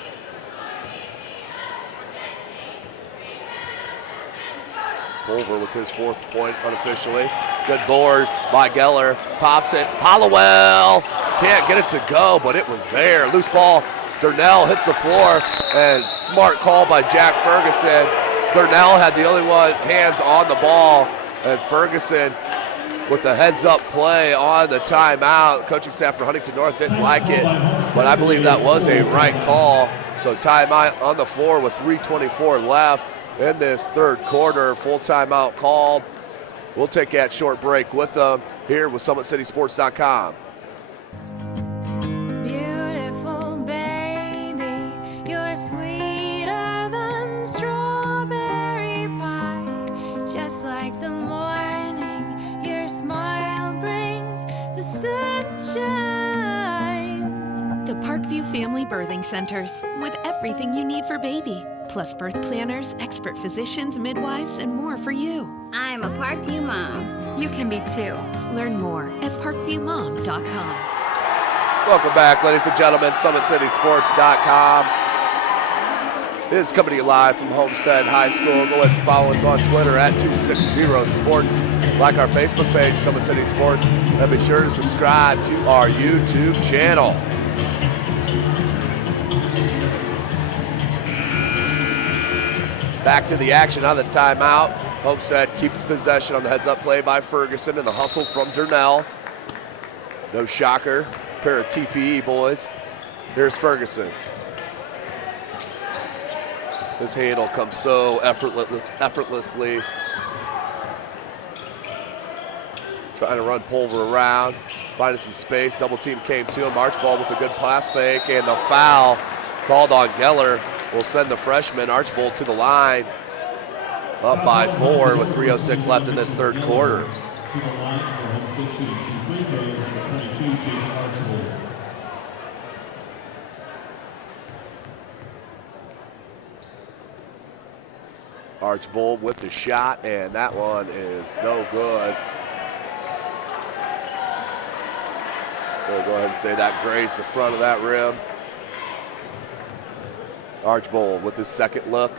Pulver with his 4th point unofficially. Good board by Geller. Pops it. Hollowell can't get it to go, but it was there. Loose ball. Durnell hits the floor, and smart call by Jack Ferguson. Durnell had the only one hands on the ball, and Ferguson with the heads-up play on the timeout. Coaching staff for Huntington North didn't like it, but I believe that was a right call. So timeout on the floor with 3:24 left in this third quarter. Full timeout called. We'll take that short break with them here with SummitCitySports.com. Beautiful baby, you're sweeter than strawberry pie. Just like the morning, your smile brings the sunshine. The Parkview Family Birthing Centers with everything you need for baby, plus birth planners, expert physicians, midwives, and more for you. I'm a Parkview mom. You can be too. Learn more at parkviewmom.com. Welcome back, ladies and gentlemen. SummitCitySports.com is coming to you live from Homestead High School. Go ahead and follow us on Twitter at 260sports. Like our Facebook page, Summit City Sports, and be sure to subscribe to our YouTube channel. Back to the action on the timeout. Homestead keeps possession on the heads-up play by Ferguson and the hustle from Durnell. No shocker, pair of TPE boys. Here's Ferguson. His handle comes so effortlessly. Trying to run Pulver around, finding some space. Double team came to him. Archibald with a good pass fake, and the foul called on Geller will send the freshman Archibald to the line. Up by 4 with 3:06 left in this third quarter. To the line for Homestead shooting 2 free throws, number 22, Jacob Archibald. Archibald with the shot, and that one is no good. We'll go ahead and say that grazed the front of that rim. Archibald with his second look.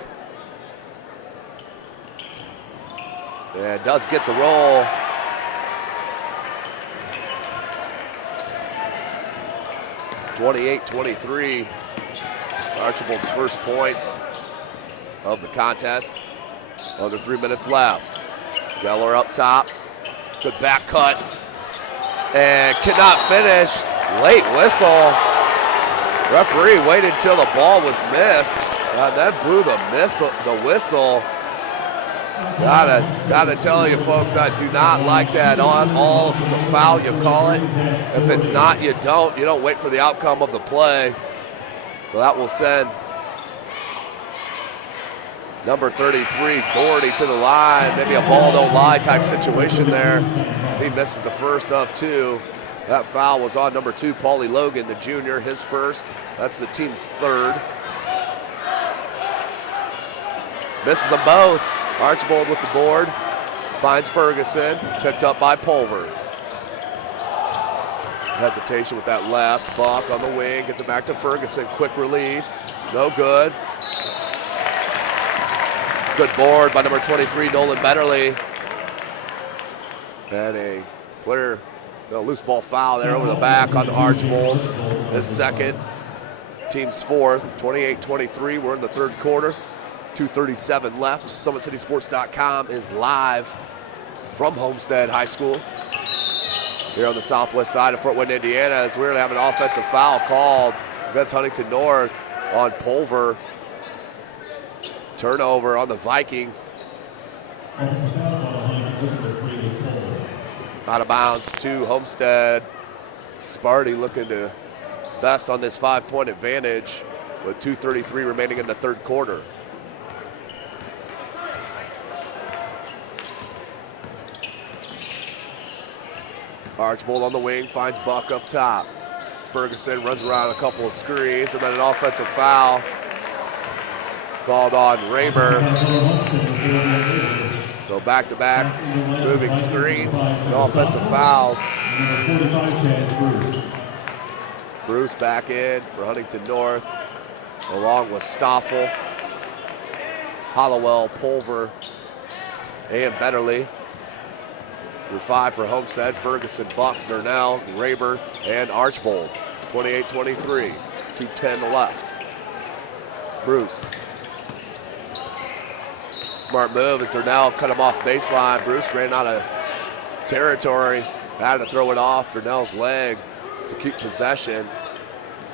And does get the roll. (28-23). Archibald's first points of the contest. Under 3 minutes left. Geller up top. Good back cut. And cannot finish. Late whistle. Referee waited till the ball was missed. And then blew the whistle. Gotta tell you folks, I do not like that on all. If it's a foul, you call it. If it's not, you don't. You don't wait for the outcome of the play. So that will send number 33, Doherty, to the line. Maybe a ball don't lie type situation there. As he misses the first of 2. That foul was on number 2, Paulie Logan, the junior, his first. That's the team's third. Misses them both. Archibald with the board. Finds Ferguson. Picked up by Pulver. Hesitation with that left. Buck on the wing. Gets it back to Ferguson. Quick release. No good. Good board by number 23, Nolan Betterly. And a player, loose ball foul there over the back on Archibald. His second, team's fourth, 28-23. We're in the third quarter. 2:37 left. SummitCitySports.com is live from Homestead High School here on the southwest side of Fort Wayne, Indiana, as we're having an offensive foul called against Huntington North on Pulver. Turnover on the Vikings. Out of bounds to Homestead. Sparty looking to best on this 5-point advantage with 2:33 remaining in the third quarter. Archibald on the wing finds Buck up top. Ferguson runs around a couple of screens, and then an offensive foul called on Raymer. So back-to-back moving screens, no offensive fouls. Bruce back in for Huntington North, along with Stoffel, Hollowell, Pulver, and Betterly. Your 5 for Homestead: Ferguson, Buck, Durnell, Raymer, and Archibald. 28-23, 2:10 left. Bruce. Smart move as Durnell cut him off baseline. Bruce ran out of territory. Had to throw it off Durnell's leg to keep possession.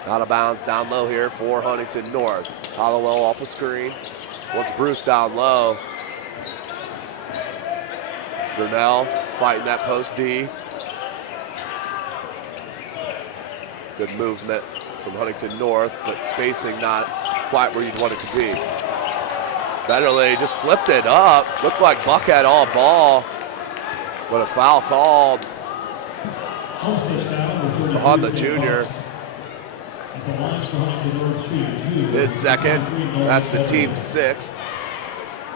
Out of bounds down low here for Huntington North. Hollowell off a screen. Wants Bruce down low. Durnell fighting that post D. Good movement from Huntington North, but spacing not quite where you'd want it to be. Betterly just flipped it up. Looked like Buck had all ball, but a foul called on the junior. His second. That's the team's sixth.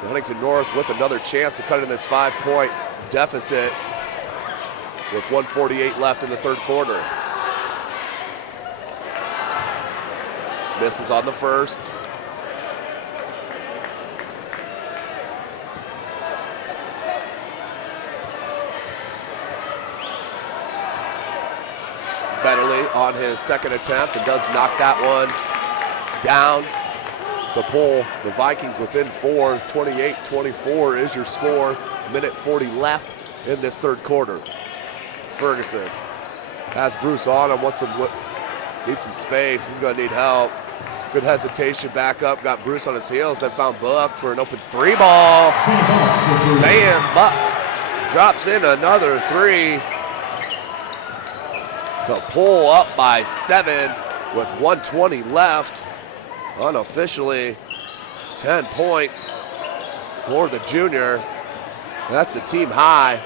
Huntington North with another chance to cut in this 5-point deficit with 1:48 left in the third quarter. Misses on the first. Betterly on his second attempt and does knock that one down to pull the Vikings within 4. 28-24 is your score. Minute 40 left in this third quarter. Ferguson has Bruce on him, needs some space. He's gonna need help. Good hesitation, back up, got Bruce on his heels, then found Buck for an open 3 ball. Sam Buck drops in another 3 to pull up by 7 with 1:20 left. Unofficially 10 points for the junior. That's a team high.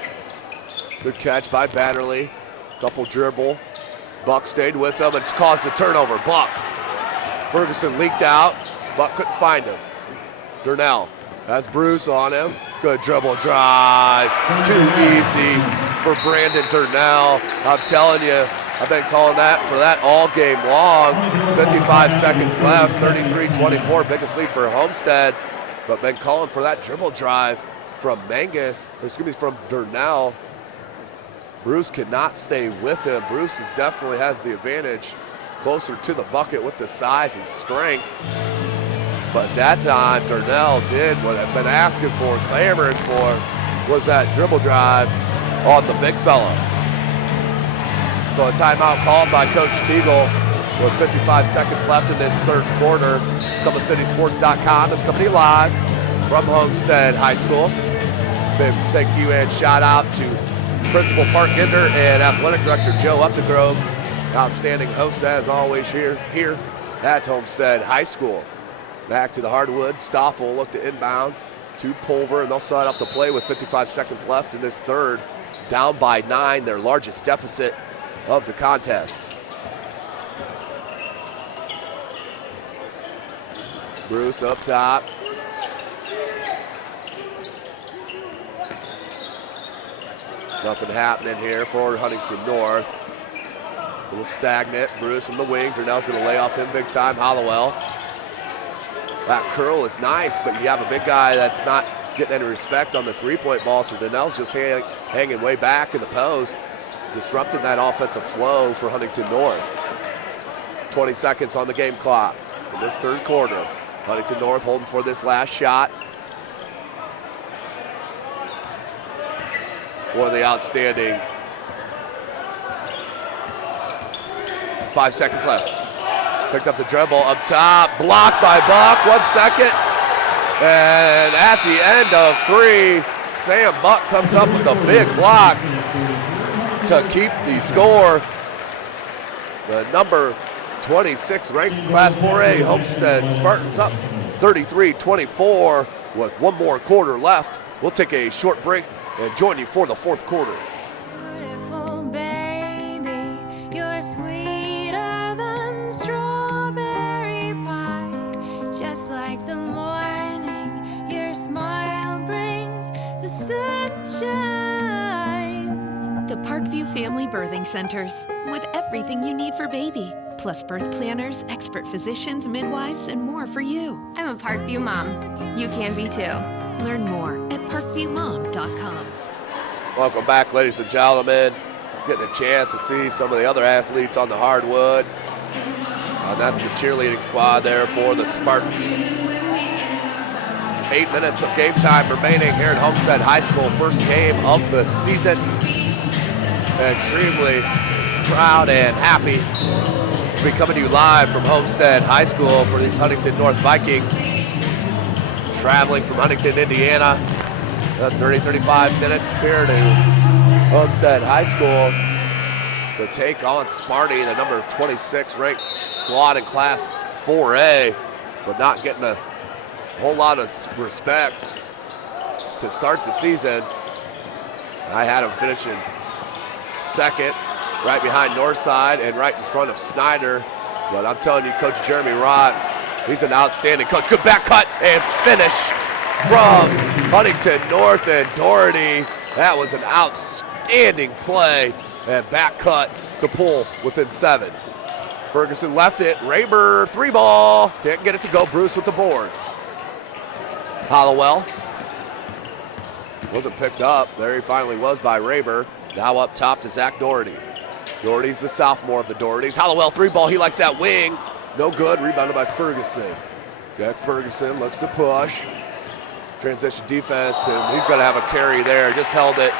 Good catch by Batterly. Couple dribble. Buck stayed with him and caused the turnover. Buck. Ferguson leaked out. Buck couldn't find him. Durnell has Bruce on him. Good dribble drive. Too easy for Brandon Durnell. I'm telling you, I've been calling that for that all game long. 55 seconds left, 33-24, biggest lead for Homestead. But been calling for that dribble drive from from Durnell. Bruce cannot stay with him. Bruce definitely has the advantage, closer to the bucket with the size and strength. But that time, Durnell did what I've been asking for, clamoring for, was that dribble drive on the big fella. So a timeout called by Coach Teagle with 55 seconds left in this third quarter. SummitCitySports.com is coming to you live from Homestead High School. Big thank you and shout out to Principal Park Ginder and Athletic Director Joe Updegrove. Outstanding hosts as always here at Homestead High School. Back to the hardwood. Stoffel will look to inbound to Pulver, and they'll set up the play with 55 seconds left in this third. Down by 9, their largest deficit of the contest. Bruce up top. Nothing happening here for Huntington North. A little stagnant. Bruce from the wing. Durnell's going to lay off him big time. Hollowell. That curl is nice, but you have a big guy that's not getting any respect on the three-point ball, so Durnell's just hanging way back in the post, disrupting that offensive flow for Huntington North. 20 seconds on the game clock in this third quarter. Huntington North holding for this last shot. One of the outstanding. 5 seconds left. Picked up the dribble up top, blocked by Buck, 1 second. And at the end of 3, Sam Buck comes up with a big block to keep the score. The number 26 ranked Class 4A Homestead Spartans up 33-24 with one more quarter left. We'll take a short break and join you for the fourth quarter. Beautiful baby, you're sweeter than strawberry pie. Just like the morning, your smile brings the sunshine. The Parkview Family Birthing Centers, with everything you need for baby, plus birth planners, expert physicians, midwives, and more for you. I'm a Parkview mom. You can be too. Learn more at parkviewmom.com. Welcome back, ladies and gentlemen. Getting a chance to see some of the other athletes on the hardwood. And that's the cheerleading squad there for the Spartans. 8 minutes of game time remaining here at Homestead High School. First game of the season. Extremely proud and happy to be coming to you live from Homestead High School for these Huntington North Vikings. Traveling from Huntington, Indiana. 30-35 minutes here to Homestead High School to take on Sparty, the number 26 ranked squad in Class 4A, but not getting a whole lot of respect to start the season. I had them finishing second, right behind Northside and right in front of Snyder But I'm telling you, Coach Jeremy Rott, he's an outstanding coach. Good back cut and finish from Huntington North and Doherty. That was an outstanding play and back cut to pull within 7. Ferguson left it. Raber, 3-ball. Can't get it to go. Bruce with the board. Hollowell. Wasn't picked up. There he finally was by Raber. Now up top to Zach Doherty. Doherty's the sophomore of the Dohertys. Hollowell, 3-ball. He likes that wing. No good. Rebounded by Ferguson. Jack Ferguson looks to push. Transition defense, and he's going to have a carry there. Just held it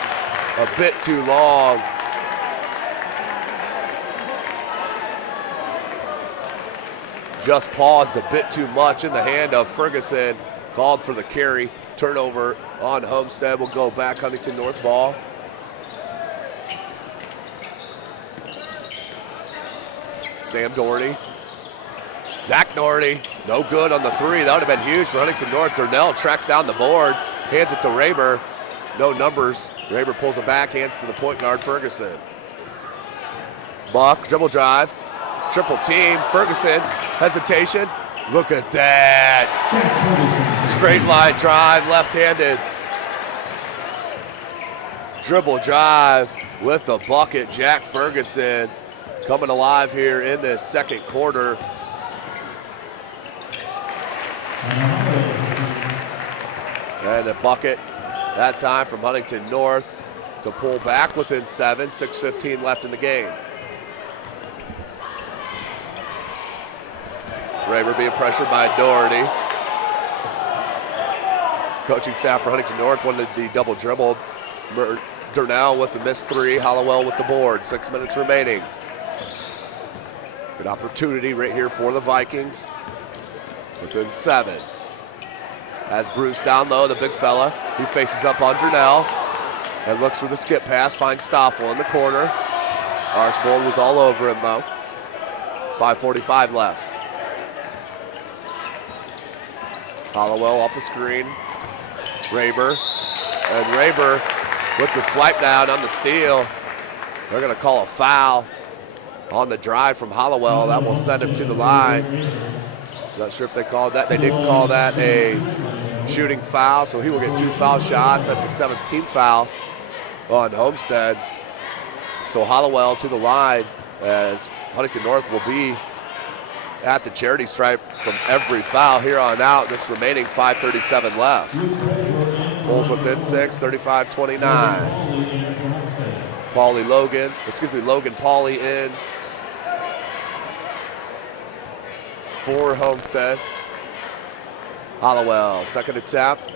a bit too long. Just paused a bit too much in the hand of Ferguson. Called for the carry. Turnover on Homestead. Will go back Huntington North ball. Sam Doherty. Zach Doherty, no good on the 3. That would have been huge for Huntington North. Durnell tracks down the board, hands it to Raber. No numbers. Raber pulls it back, hands to the point guard, Ferguson. Buck, dribble drive, triple team. Ferguson, hesitation. Look at that. Straight line drive, left-handed. Dribble drive with the bucket. Jack Ferguson coming alive here in this second quarter. And a bucket that time from Huntington North to pull back within 7, 6:15 left in the game. Raber being pressured by Doherty. Coaching staff for Huntington North wanted the double dribble. Durnell with the missed 3, Hollowell with the board. 6 minutes remaining. Good opportunity right here for the Vikings. Within 7. As Bruce down low, the big fella, he faces up on Durnell and looks for the skip pass, finds Stoffel in the corner. Archbold was all over him though. 5:45 left. Hollowell off the screen. Raber, and Raber with the swipe down on the steal. They're gonna call a foul on the drive from Hollowell. That will send him to the line. Not sure if they called that. They didn't call that a shooting foul, so he will get 2 foul shots. That's a 17th foul on Homestead. So Hollowell to the line as Huntington North will be at the charity stripe from every foul here on out. This remaining 5:37 left. Bulls within 6, 35-29. Logan Pauly in for Homestead. Hollowell, second attempt.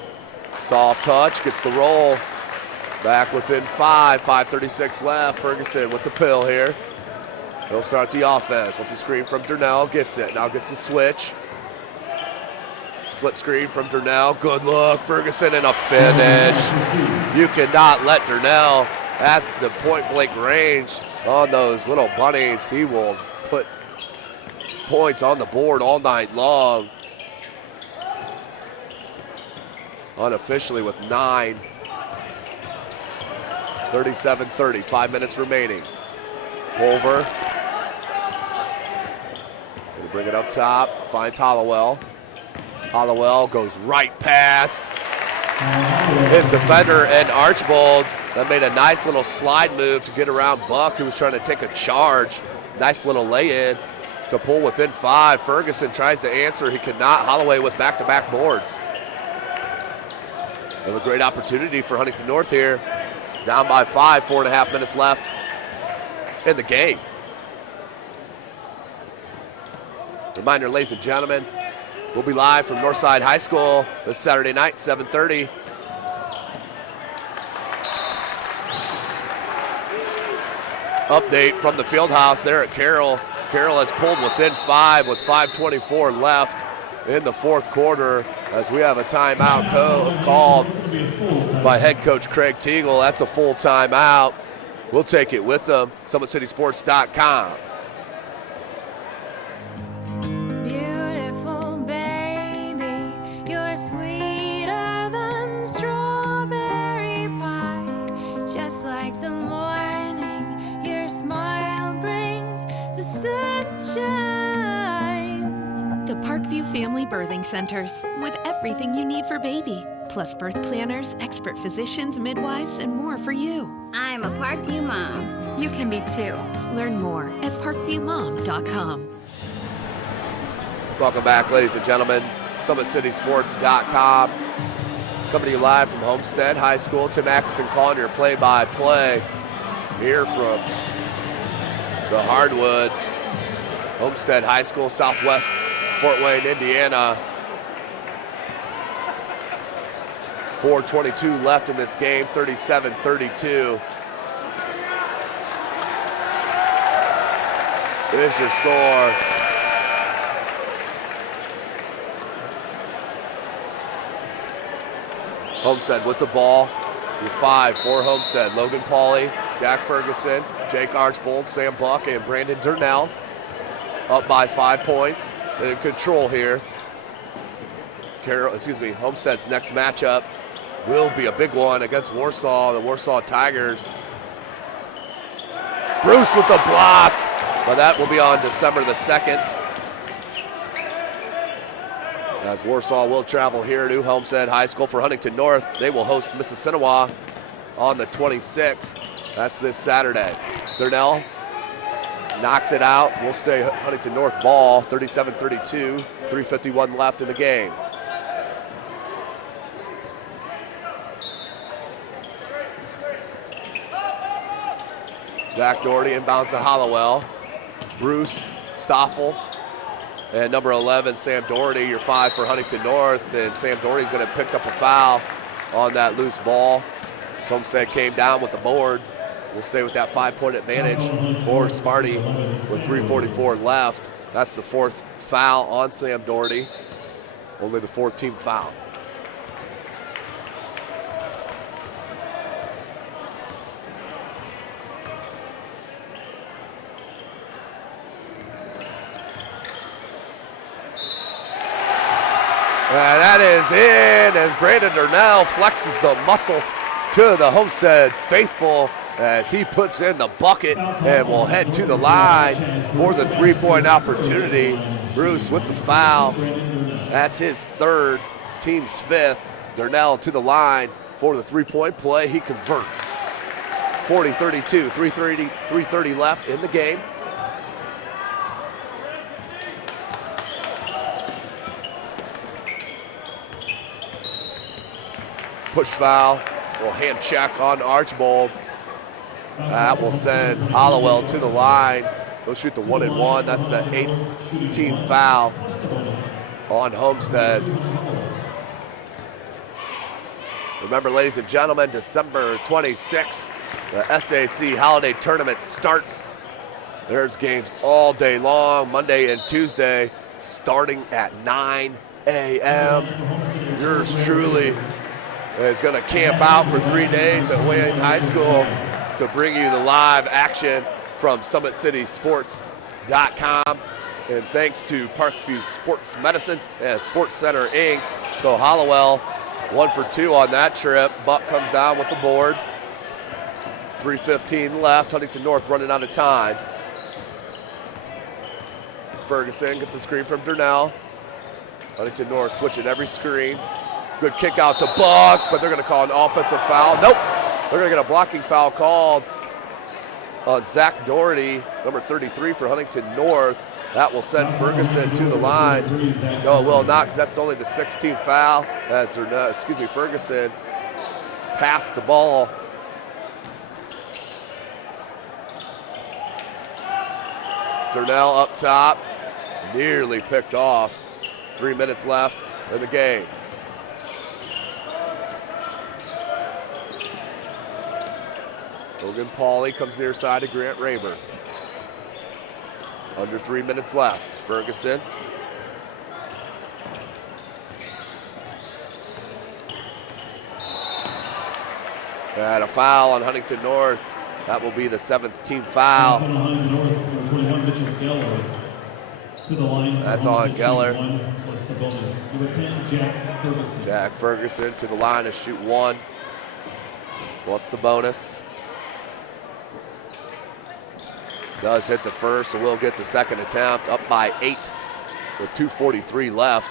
Soft touch, gets the roll. Back within 5, 5:36 left. Ferguson with the pill here. He'll start the offense. Wants a screen from Durnell, gets it. Now gets the switch. Slip screen from Durnell, good look. Ferguson and a finish. You cannot let Durnell at the point blank range on those little bunnies. He will put points on the board all night long. Unofficially with 9. 37-30, 5 minutes remaining. Pulver. Gonna bring it up top, finds Hollowell. Hollowell goes right past his defender and Archbold. That made a nice little slide move to get around Buck, who was trying to take a charge. Nice little lay-in to pull within 5. Ferguson tries to answer, he cannot. Holloway with back-to-back boards. And a great opportunity for Huntington North here. Down by 5, 4.5 minutes left in the game. Reminder, ladies and gentlemen, we'll be live from Northside High School this Saturday night, 7:30. Update from the field house there at Carroll. Carroll has pulled within 5 with 5:24 left in the fourth quarter as we have a timeout called by head coach Craig Teagle. That's a full timeout. We'll take it with them. SummitCitySports.com. Beautiful baby, you're sweeter than strawberry pie. Just like the morning, your smile brings the sunshine. Parkview Family Birthing Centers, with everything you need for baby, plus birth planners, expert physicians, midwives, and more for you. I'm a Parkview mom. You can be too. Learn more at parkviewmom.com. Welcome back, ladies and gentlemen. SummitCitySports.com. Coming to you live from Homestead High School. Tim Atkinson calling your play-by-play here from the Hardwood. Homestead High School, Southwest Fort Wayne, Indiana. 4:22 left in this game, 37-32. Here's your score. Homestead with the ball. Your 5 for Homestead. Logan Pauly, Jack Ferguson, Jake Archbold, Sam Buck, and Brandon Durnell. Up by 5 points. In control here. Homestead's next matchup will be a big one against Warsaw, the Warsaw Tigers. Bruce with the block, but that will be on December the 2nd. As Warsaw will travel here to Homestead High School for Huntington North. They will host Mississinawa on the 26th. That's this Saturday. Durnell knocks it out. We'll stay Huntington North ball, 37-32, 3:51 left in the game. Jack Doherty inbounds to Hollowell. Bruce, Stoffel, and number 11, Sam Doherty, your 5 for Huntington North. And Sam Doherty's going to pick up a foul on that loose ball. So Homestead came down with the board. We'll stay with that 5-point advantage for Sparty with 3:44 left. That's the 4th foul on Sam Doherty. Only the 4th team foul. And that is in as Brandon Durnell flexes the muscle to the Homestead faithful as he puts in the bucket and will head to the line for the 3-point opportunity. Bruce with the foul. That's his 3rd, team's 5th. Durnell to the line for the 3-point play. He converts. 40-32, 3:30 left in the game. Push foul, will hand check on Archbold. That will send Hollowell to the line. He'll shoot the 1-and-1. That's the 8th team foul on Homestead. Remember, ladies and gentlemen, December 26th, the SAC Holiday Tournament starts. There's games all day long, Monday and Tuesday, starting at 9 a.m. Yours truly is going to camp out for 3 days at Wayne High School to bring you the live action from SummitCitySports.com. And thanks to Parkview Sports Medicine and Sports Center, Inc. So Hollowell, 1 for 2 on that trip. Buck comes down with the board. 3:15 left. Huntington North running out of time. Ferguson gets a screen from Durnell. Huntington North switching every screen. Good kick out to Buck, but they're going to call an offensive foul. Nope. They're going to get a blocking foul called on Zach Doherty, number 33 for Huntington North. That will send Ferguson to the line. No, it will not, because that's only the 16th foul as Ferguson passed the ball. Durnell up top, nearly picked off. 3 minutes left in the game. Logan Pauly comes near side to Grant Rayburn. Under 3 minutes left. Ferguson. And a foul on Huntington North. That will be the 7th team foul. That's on Geller. Jack Ferguson to the line to shoot 1. Plus the bonus. Does hit the first, so we'll get the second attempt. Up by 8. with 2:43 left.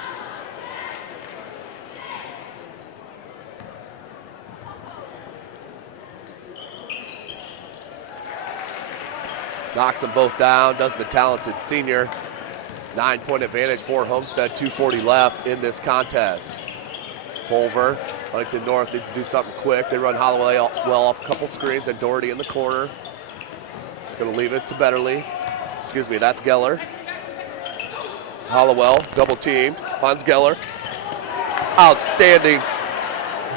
Knocks them both down, does the talented senior. 9-point advantage for Homestead, 2:40 left in this contest. Pulver, Huntington North needs to do something quick. They run Holloway well off a couple screens, and Doherty in the corner. He's gonna leave it to Betterly. Excuse me, that's Geller. Hollowell, double teamed, finds Geller. Outstanding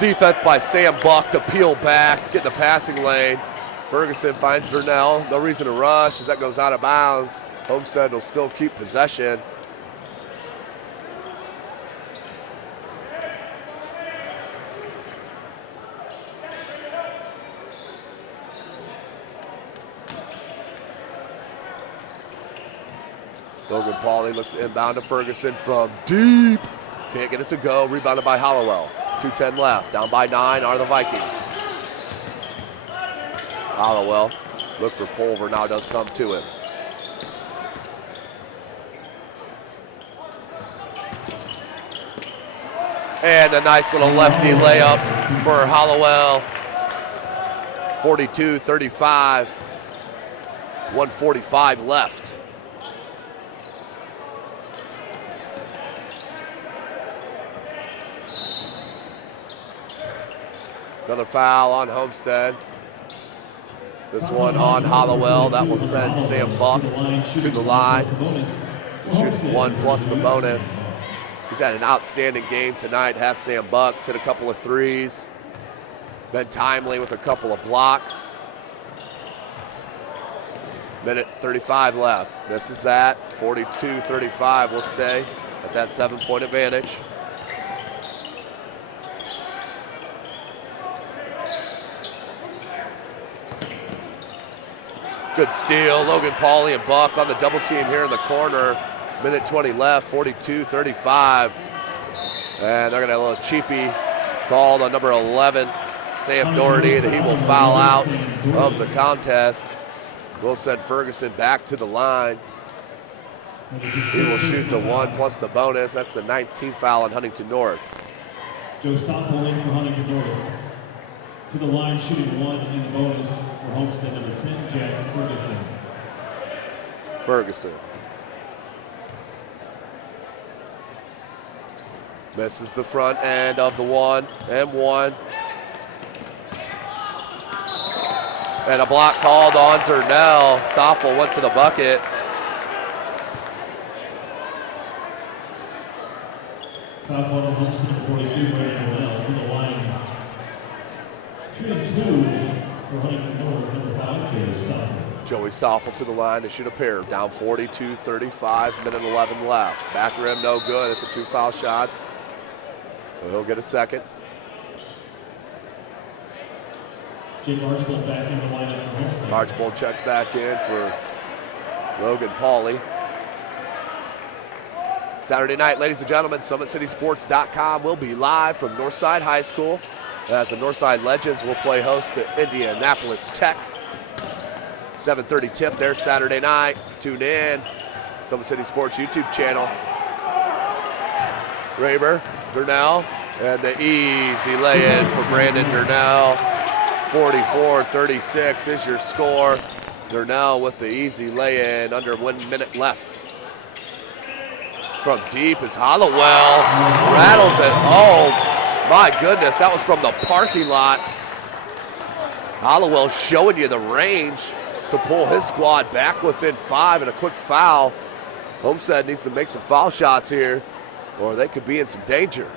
defense by Sam Buck to peel back, get in the passing lane. Ferguson finds Vernell, no reason to rush as that goes out of bounds. Homestead will still keep possession. Logan Pauly looks inbound to Ferguson from deep. Can't get it to go, rebounded by Hollowell. 2:10 left, down by 9 are the Vikings. Hollowell, look for Pulver, now does come to him. And a nice little lefty layup for Hollowell. 42-35, 1:45 left. Another foul on Homestead. This one on Hollowell. That will send Sam Buck to the line. Shooting 1 plus the bonus. He's had an outstanding game tonight. Has Sam Bucks hit a couple of threes. Been timely with a couple of blocks. Minute 35 left. Misses that. 42-35 will stay at that 7-point advantage. Good steal. Logan Pauly and Buck on the double team here in the corner. Minute 20 left, 42-35. And they're going to have a little cheapie called on number 11, Sam Doherty, that he will foul out of the contest. We'll send Ferguson back to the line. He will shoot the 1 plus the bonus. That's the 19th foul on Huntington North. Joe Stoppel in for Huntington North. To the line, shooting 1 in the bonus for Homestead, number 10, Jack Ferguson. Ferguson. Misses the front end of the 1 and 1. And a block called on Durnell. Stoffel went to the bucket. Foul called on Homestead, 42, Brandon Durnell to the line. Shooting 2 for Huntington North, number 5, Joe Stoppel. Joey Stoffel to the line to shoot a pair. Down 42-35, minute 11 left. Back rim no good. It's a 2 foul shots. So he'll get a second. Jake Archbold back in the lineup for Homestead. Archbold checks back in for Logan Pauly. Saturday night, ladies and gentlemen, SummitCitySports.com will be live from Northside High School as the Northside Legends will play host to Indianapolis Tech. 7:30 tip there Saturday night. Tune in. Summit City Sports YouTube channel. Raber, Durnell, and the easy lay-in for Brandon Durnell. 44-36 is your score. Durnell with the easy lay-in, under 1 minute left. From deep is Hollowell. Rattles it. Oh, my goodness, that was from the parking lot. Hollowell showing you the range to pull his squad back within 5 and a quick foul. Homestead needs to make some foul shots here, or they could be in some danger.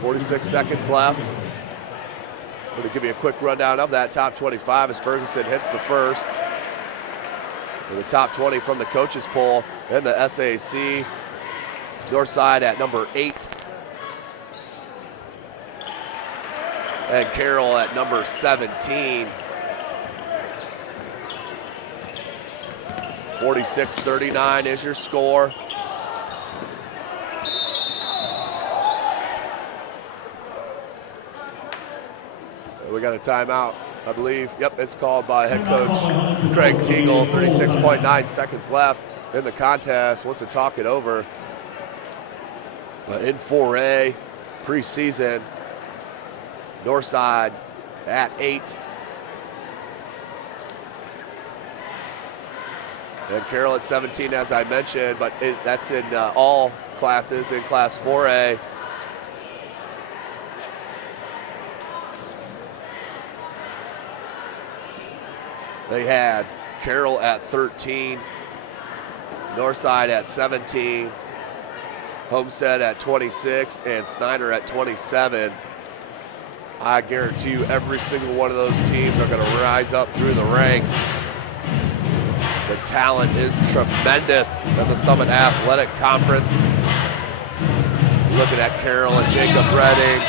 46 seconds left. I'm going to give you a quick rundown of that top 25 as Ferguson hits the first. And the top 20 from the coaches poll and the SAC. Northside at number 8. And Carroll at number 17. 46-39 is your score. We got a timeout I believe. Yep, it's called by head coach Craig Teagle. 36.9 seconds left in the contest. Wants to talk it over. But in 4A, preseason, Northside at 8. And Carroll at 17, as I mentioned, but that's in all classes in Class 4A. They had Carroll at 13, Northside at 17, Homestead at 26, and Snyder at 27. I guarantee you every single one of those teams are going to rise up through the ranks. The talent is tremendous in the Summit Athletic Conference. Looking at Carroll and Jacob Redding.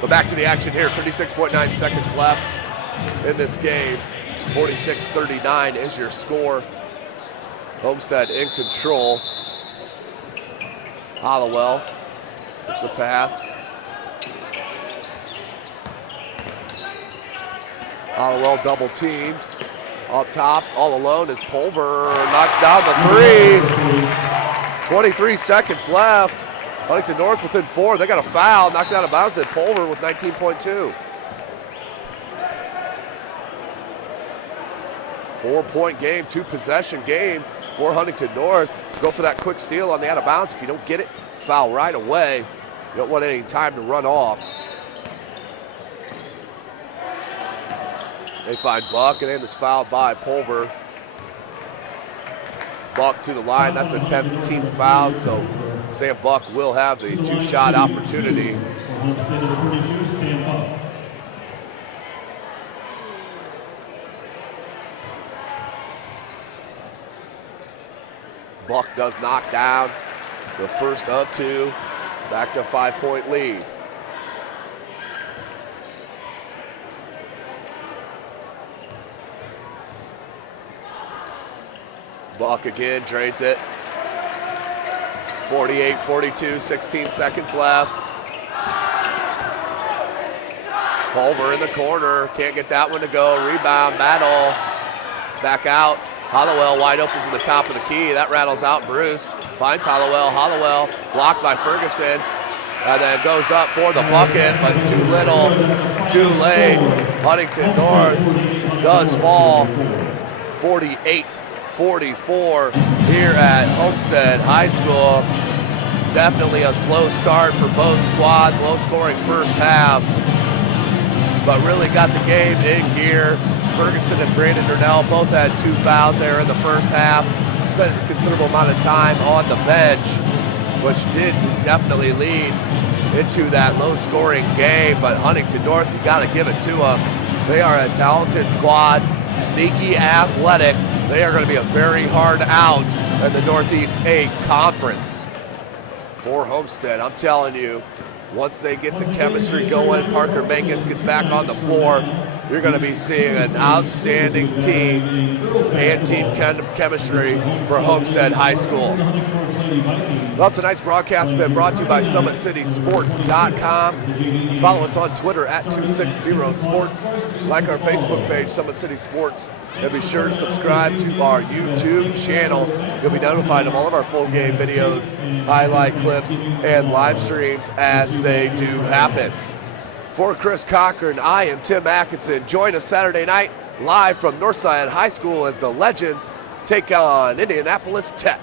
But back to the action here, 36.9 seconds left in this game. 46-39 is your score. Homestead in control. Hollowell, it's the pass. Hollowell double teamed. Up top, all alone is Pulver. Knocks down the 3. 23 seconds left. Huntington North within 4. They got a foul. Knocked out of bounds at Pulver with 19.2. 4-point game, 2-possession game for Huntington North. Go for that quick steal on the out of bounds. If you don't get it, foul right away. You don't want any time to run off. They find Buck, and then is fouled by Pulver. Buck to the line. That's a 10th team foul, so Sam Buck will have the 2-shot opportunity. Buck does knock down the first of 2. Back to 5-point lead. Buck again, drains it. 48-42, 16 seconds left. Pulver in the corner, can't get that one to go. Rebound, battle, back out. Hollowell wide open from the top of the key. That rattles out Bruce. Finds Hollowell. Hollowell blocked by Ferguson. And then goes up for the bucket, but too little, too late. Huntington North does fall. 48-44 here at Homestead High School. Definitely a slow start for both squads. Low scoring first half, but really got the game in gear. Ferguson and Brandon Durnell both had 2 fouls there in the first half. Spent a considerable amount of time on the bench, which did definitely lead into that low-scoring game. But Huntington North, you got to give it to them. They are a talented squad, sneaky, athletic. They are going to be a very hard out in the Northeast 8 Conference. For Homestead, I'm telling you, once they get the chemistry going, Parker Mangus gets back on the floor, you're going to be seeing an outstanding team and team chemistry for Homestead High School. Well, tonight's broadcast has been brought to you by SummitCitySports.com. Follow us on Twitter at 260sports. Like our Facebook page, Summit City Sports. And be sure to subscribe to our YouTube channel. You'll be notified of all of our full game videos, highlight clips, and live streams as they do happen. For Chris Cochran, I am Tim Atkinson. Join us Saturday night live from Northside High School as the Legends take on Indianapolis Tech.